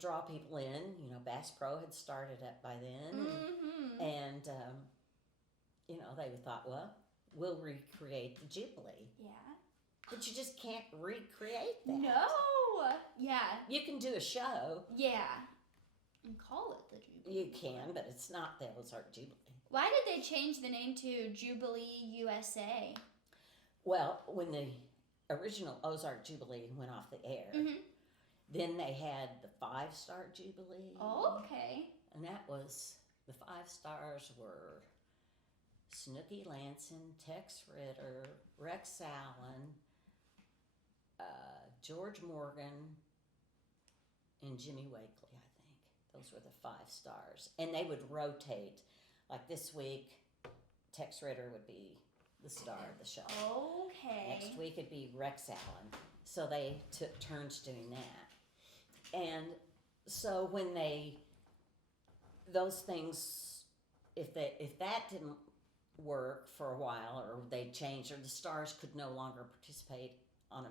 draw people in. Bass Pro had started up by then. Mm-hmm. And they thought, well, we'll recreate the Jubilee. Yeah. But you just can't recreate that. No. Yeah. You can do a show. Yeah. And call it the Jubilee. You can, but it's not the Ozark Jubilee. Why did they change the name to Jubilee USA? Well, when the original Ozark Jubilee went off the air, then they had the 5-Star Jubilee. Oh, okay. And that was, the 5 stars were Snooky Lanson, Tex Ritter, Rex Allen, George Morgan, and Jimmy Wakely, I think. Those were the 5 stars. And they would rotate. Like this week, Tex Ritter would be the star of the show. Okay. Next week it'd be Rex Allen. So they took turns doing that. And so when those things, if that didn't work for a while, or they changed, or the stars could no longer participate on a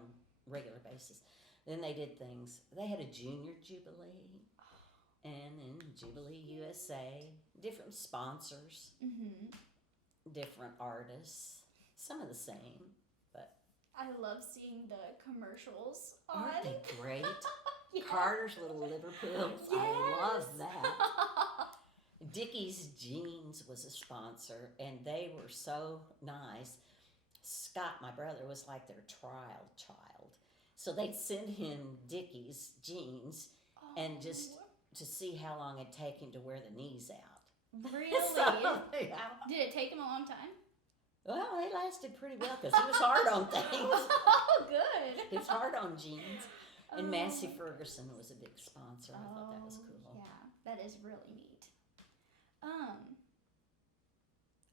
regular basis, then they did things. They had a Junior Jubilee, and then Jubilee USA, different sponsors, different artists, some of the same, but I love seeing the commercials on. aren't they great? Yes. Carter's Little Liverpools, Yes. I love that. Dickies Jeans was a sponsor, and they were so nice. Scott, my brother, was like their trial child. So they'd send him Dickies Jeans and just to see how long it'd take him to wear the knees out. Really? So, yeah. Did it take him a long time? Well, they lasted pretty well because he was hard on things. Oh, good. He was hard on jeans. And Oh. Massey Ferguson was a big sponsor. I thought that was cool. Yeah, that is really neat.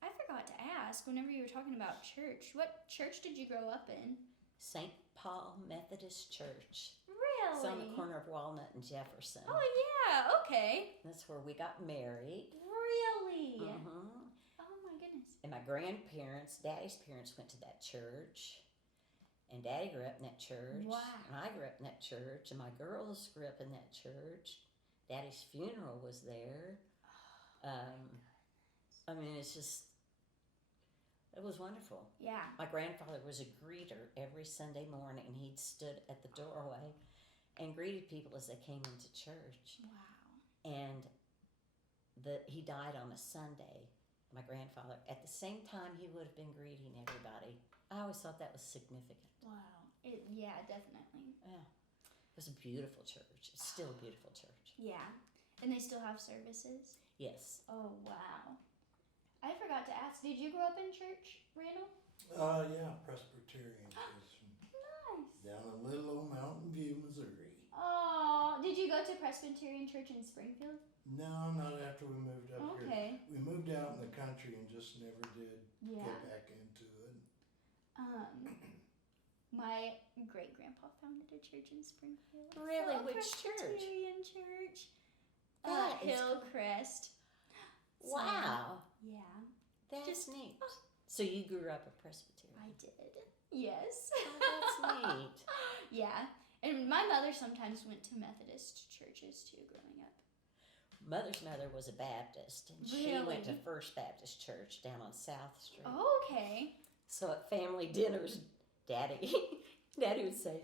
I forgot to ask, whenever you were talking about church, what church did you grow up in? St. Paul Methodist Church. Really? It's on the corner of Walnut and Jefferson. Oh, yeah, okay. That's where we got married. Really? Mm-hmm. Oh, my goodness. And my grandparents, Daddy's parents, went to that church. And Daddy grew up in that church. Wow. And I grew up in that church. And my girls grew up in that church. Daddy's funeral was there. I mean, it's just, it was wonderful. Yeah. My grandfather was a greeter every Sunday morning. He'd stood at the doorway and greeted people as they came into church. Wow. And he died on a Sunday, my grandfather. At the same time, he would have been greeting everybody. I always thought that was significant. Wow. Yeah, definitely. Yeah. It was a beautiful church. It's still a beautiful church. Yeah. And they still have services? Yes. Oh, wow. I forgot to ask, did you grow up in church, Randall? Yeah, Presbyterian church Nice. down in little old Mountain View, Missouri. Oh, did you go to Presbyterian church in Springfield? No, not after we moved up here. Okay. We moved out in the country and just never did Yeah. get back into it. My great-grandpa founded a church in Springfield. Really? A Which church? Presbyterian church. That is Hillcrest. So, Wow. yeah, That's Just- neat. So you grew up a Presbyterian. I did. Yes. Oh, that's neat. Yeah. And my mother sometimes went to Methodist churches too growing up. Mother's mother was a Baptist, and she went to First Baptist Church down on South Street. Oh, okay. So at family dinners, Daddy would say,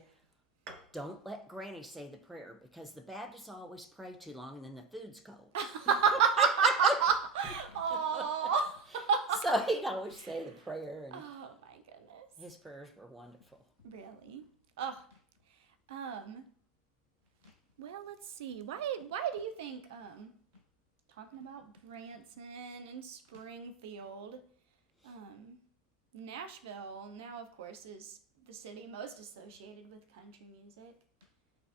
"Don't let Granny say the prayer because the Baptists always pray too long and then the food's cold." Oh. So he'd always say the prayer, and Oh my goodness. his prayers were wonderful. Really? Oh. Well, let's see. Why do you think talking about Branson and Springfield, Nashville now of course is the city most associated with country music.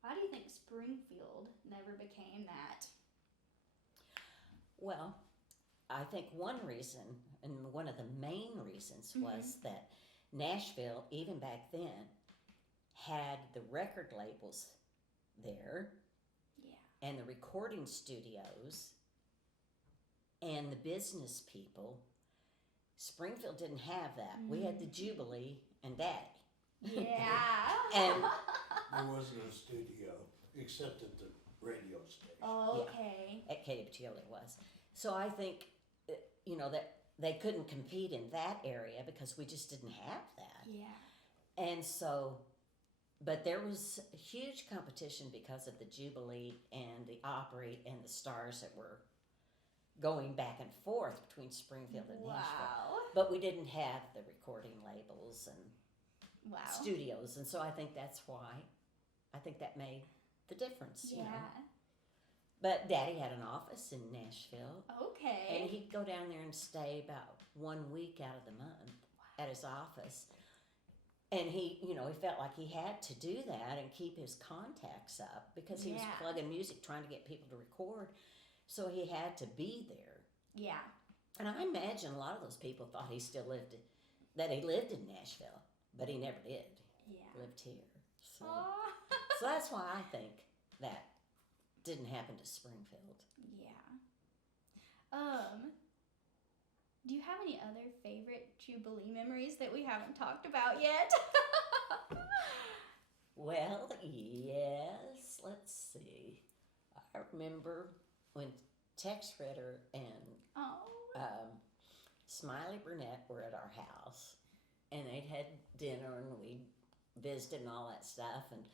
Why do you think Springfield never became that? Well, I think one reason, and one of the main reasons, was that Nashville, even back then, had the record labels there Yeah. and the recording studios and the business people. Springfield didn't have that. We had the Jubilee and Daddy. Yeah. And There wasn't a studio except at the radio station. Oh, okay. at KWTO there was. So I think, that they couldn't compete in that area because we just didn't have that. Yeah. And so, but there was huge competition because of the Jubilee and the Opry and the stars that were going back and forth between Springfield and Nashville. Wow. But we didn't have the recording labels and Wow. studios, and so I think that's why. I think that made the difference. Yeah. But Daddy had an office in Nashville, Okay. and he'd go down there and stay about 1 week out of the month at his office. And he felt like he had to do that and keep his contacts up because he was Yeah. plugging music, trying to get people to record. So he had to be there. Yeah. And I imagine a lot of those people thought he lived in Nashville, but he never did. Yeah. Lived here. So, Oh. so that's why I think that didn't happen to Springfield. Yeah. Do you have any other favorite Jubilee memories that we haven't talked about yet? Well, yes. Let's see. I remember when Tex Ritter and Oh. Smiley Burnett were at our house, and they'd had dinner and we visited and all that stuff. And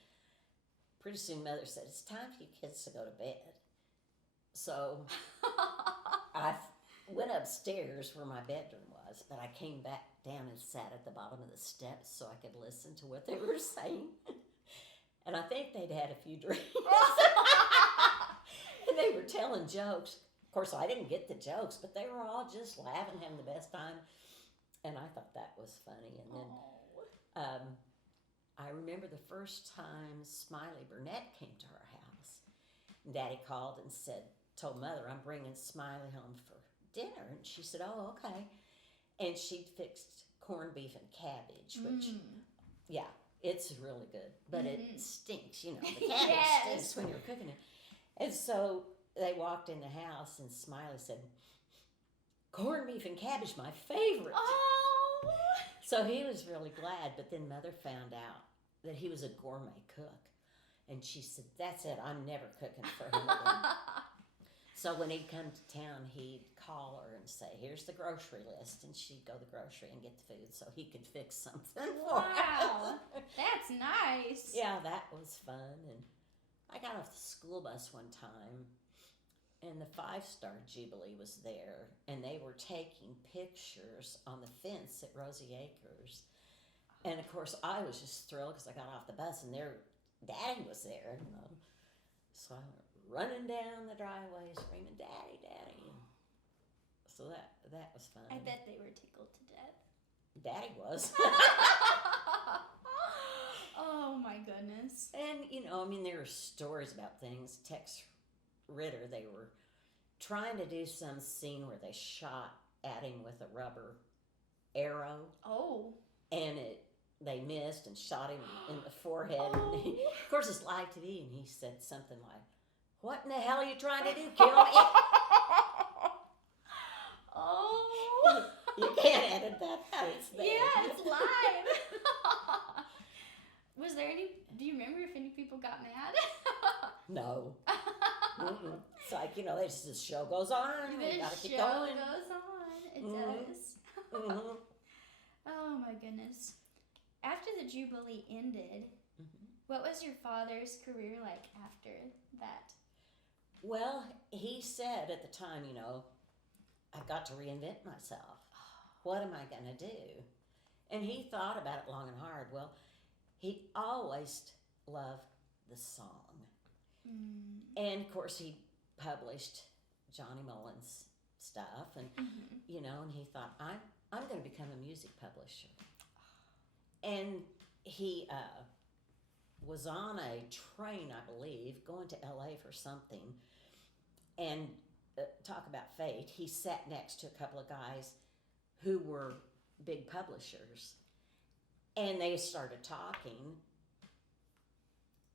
pretty soon, Mother said, "It's time for you kids to go to bed." So I went upstairs where my bedroom was, but I came back down and sat at the bottom of the steps so I could listen to what they were saying. And I think they'd had a few drinks. And they were telling jokes. Of course, I didn't get the jokes, but they were all just laughing, having the best time. And I thought that was funny. And then I remember the first time Smiley Burnett came to our house. Daddy called and told Mother, "I'm bringing Smiley home for dinner." And she said, "Oh, okay." And she'd fixed corned beef and cabbage, which, yeah, it's really good. But it stinks, the cabbage Yes. stinks when you're cooking it. And so they walked in the house and Smiley said, "Corned beef and cabbage, my favorite." Oh. So he was really glad, but then Mother found out that he was a gourmet cook. And she said, "That's it, I'm never cooking for him again." So when he'd come to town, he'd call her and say, "Here's the grocery list." And she'd go to the grocery and get the food so he could fix something for Wow. us. That's nice. Yeah, that was fun. And I got off the school bus one time, and the 5-Star Jubilee was there, and they were taking pictures on the fence at Rosie Acres. And of course, I was just thrilled because I got off the bus, and their Daddy was there, So I went running down the driveway, screaming, "Daddy, Daddy!" And so that was fun. I bet they were tickled to death. Daddy was. Oh my goodness. And, there were stories about things. Tex Ritter, they were trying to do some scene where they shot at him with a rubber arrow. Oh. And they missed and shot him in the forehead. Oh. And of course, it's live TV, and he said something like, "What in the hell are you trying to do? Kill me?" Oh. You can't edit that out. It's there. Yeah, it's live. Do you remember if any people got mad? No. Mm-mm. It's like, the show goes on. We gotta keep going. The show goes on. It does. Mm-hmm. Oh my goodness. After the Jubilee ended, what was your father's career like after that? Well, he said at the time, I've got to reinvent myself. What am I going to do? And he thought about it long and hard. Well, he always loved the song. And of course, he published Johnny Mullen's stuff, and and he thought, I'm going to become a music publisher. And he was on a train, I believe, going to LA for something, and talk about fate, he sat next to a couple of guys who were big publishers, and they started talking,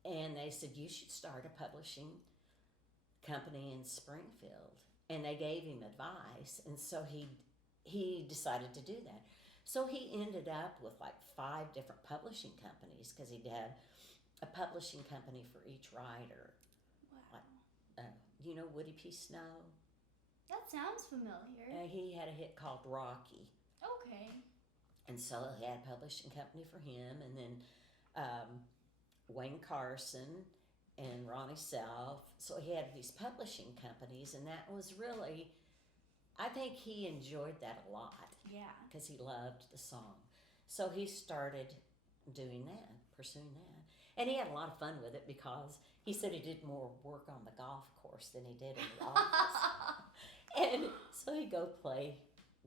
And they said, you should start a publishing company in Springfield. And they gave him advice. And so he decided to do that. So he ended up with like 5 different publishing companies because he had a publishing company for each writer. Wow. You know Woody P. Snow? That sounds familiar. He had a hit called Rocky. Okay. And so he had a publishing company for him. And then Wayne Carson and Ronnie Self. So he had these publishing companies, and that was really, I think he enjoyed that a lot. Yeah. Because he loved the song. So he started doing that, pursuing that. And he had a lot of fun with it because he said he did more work on the golf course than he did in the office. And so he'd go play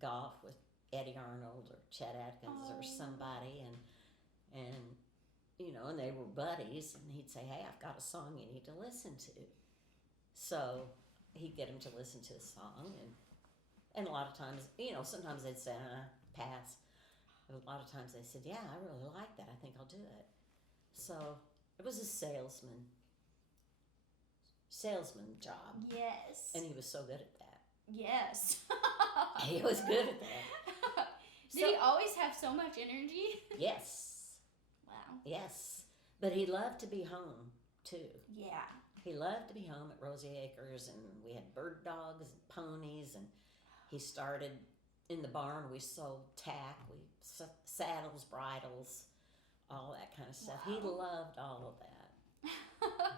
golf with Eddie Arnold or Chet Atkins or somebody, and you know, and they were buddies, and he'd say, hey, I've got a song you need to listen to. So he'd get him to listen to a song, and a lot of times, you know, sometimes they'd say, pass. But a lot of times they said, yeah, I really like that. I think I'll do it. So it was a salesman job. Yes. And he was so good at that. Yes. He was good at that. Did he always have so much energy? Yes. Wow. Yes. But he loved to be home, too. Yeah. He loved to be home at Rosie Acres, and we had bird dogs and ponies, and he started in the barn. We sold tack, saddles, bridles, all that kind of stuff. Wow. He loved all of that.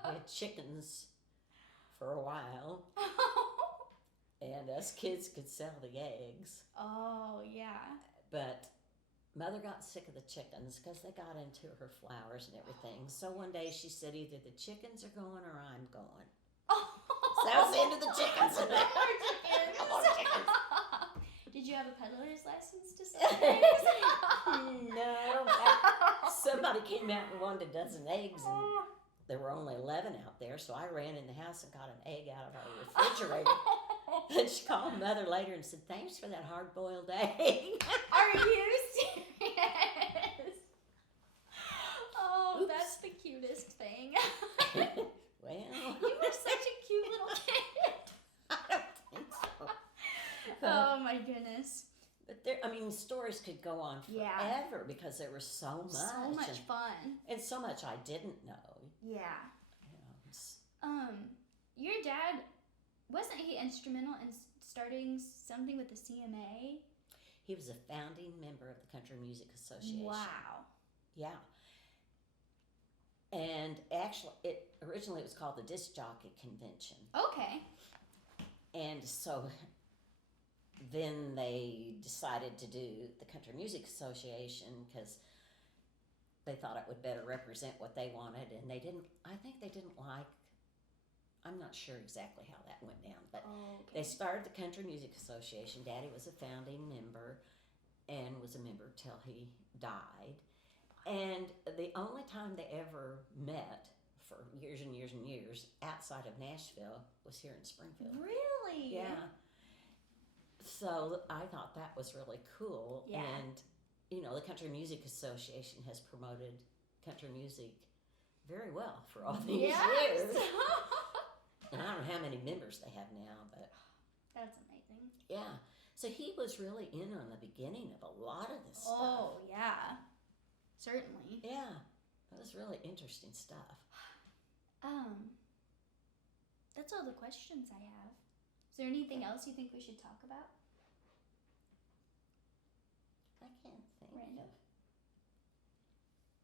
We had chickens for a while, and us kids could sell the eggs. Oh, yeah. But Mother got sick of the chickens because they got into her flowers and everything. So one day she said, either the chickens are going or I'm going. So that was the end of the chickens. No more chickens. Did you have a peddler's license to sell eggs? No. Somebody came out and wanted a dozen eggs, and there were only 11 out there. So I ran in the house and got an egg out of our refrigerator. And she called Mother later and said, thanks for that hard-boiled egg. Are you serious? Oh, Oops. that's the cutest thing. Well, You were such a cute little kid. I don't think so. Oh my goodness. But there, I mean, stories could go on Yeah. forever because there was so much. So much fun. And so much I didn't know. Yeah. You know, Your dad, wasn't he instrumental in starting something with the CMA? he was a founding member of the Country Music Association. Wow. Yeah. And actually, originally it was called the Disc Jockey Convention. Okay. And so then they decided to do the Country Music Association because they thought it would better represent what they wanted, and I think they didn't like, I'm not sure exactly how that went down, but Okay. they started the Country Music Association. Daddy was a founding member and was a member till he died. And the only time they ever met for years and years and years outside of Nashville was here in Springfield. Really? Yeah. So I thought that was really cool. Yeah. And, you know, the Country Music Association has promoted country music very well for all these years. And I don't know how many members they have now, but That's amazing. yeah. So he was really in on the beginning of a lot of this stuff. Oh, yeah. Certainly. Yeah. That was really interesting stuff. That's all the questions I have. Is there anything else you think we should talk about? I can't think Randle?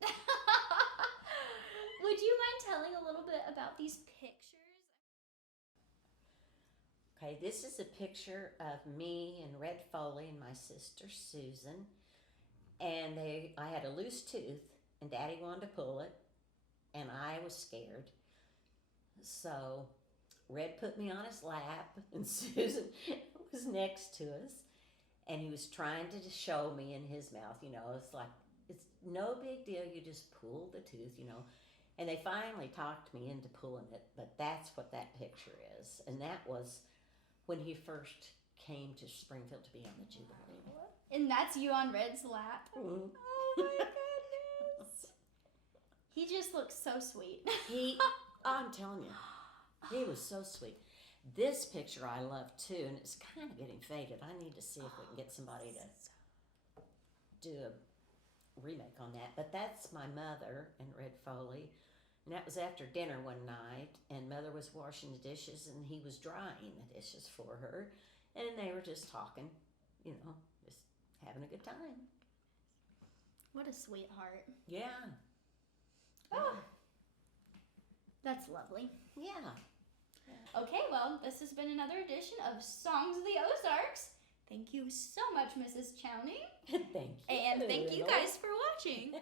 of. Would you mind telling a little bit about these pictures? Okay, this is a picture of me and Red Foley and my sister Susan. And I had a loose tooth, and Daddy wanted to pull it, and I was scared. So Red put me on his lap, and Susan was next to us, and he was trying to show me in his mouth, you know, it's like, it's no big deal, you just pull the tooth, you know. And they finally talked me into pulling it, but that's what that picture is. And that was when he first came to Springfield to be on the Jubilee. And that's you on Red's lap? Mm. Oh my goodness. He just looks so sweet. I'm telling you, he was so sweet. This picture I love too, and it's kind of getting faded. I need to see if we can get somebody to do a remake on that. But that's my mother in red foley, and that was after dinner one night, and Mother was washing the dishes, and he was drying the dishes for her, and they were just talking, you know, just having a good time. What a sweetheart. Yeah. Oh, that's lovely. Yeah. Okay, well, this has been another edition of Songs of the Ozarks. Thank you so much, Mrs. Chowning. Thank you. And thank you guys for watching.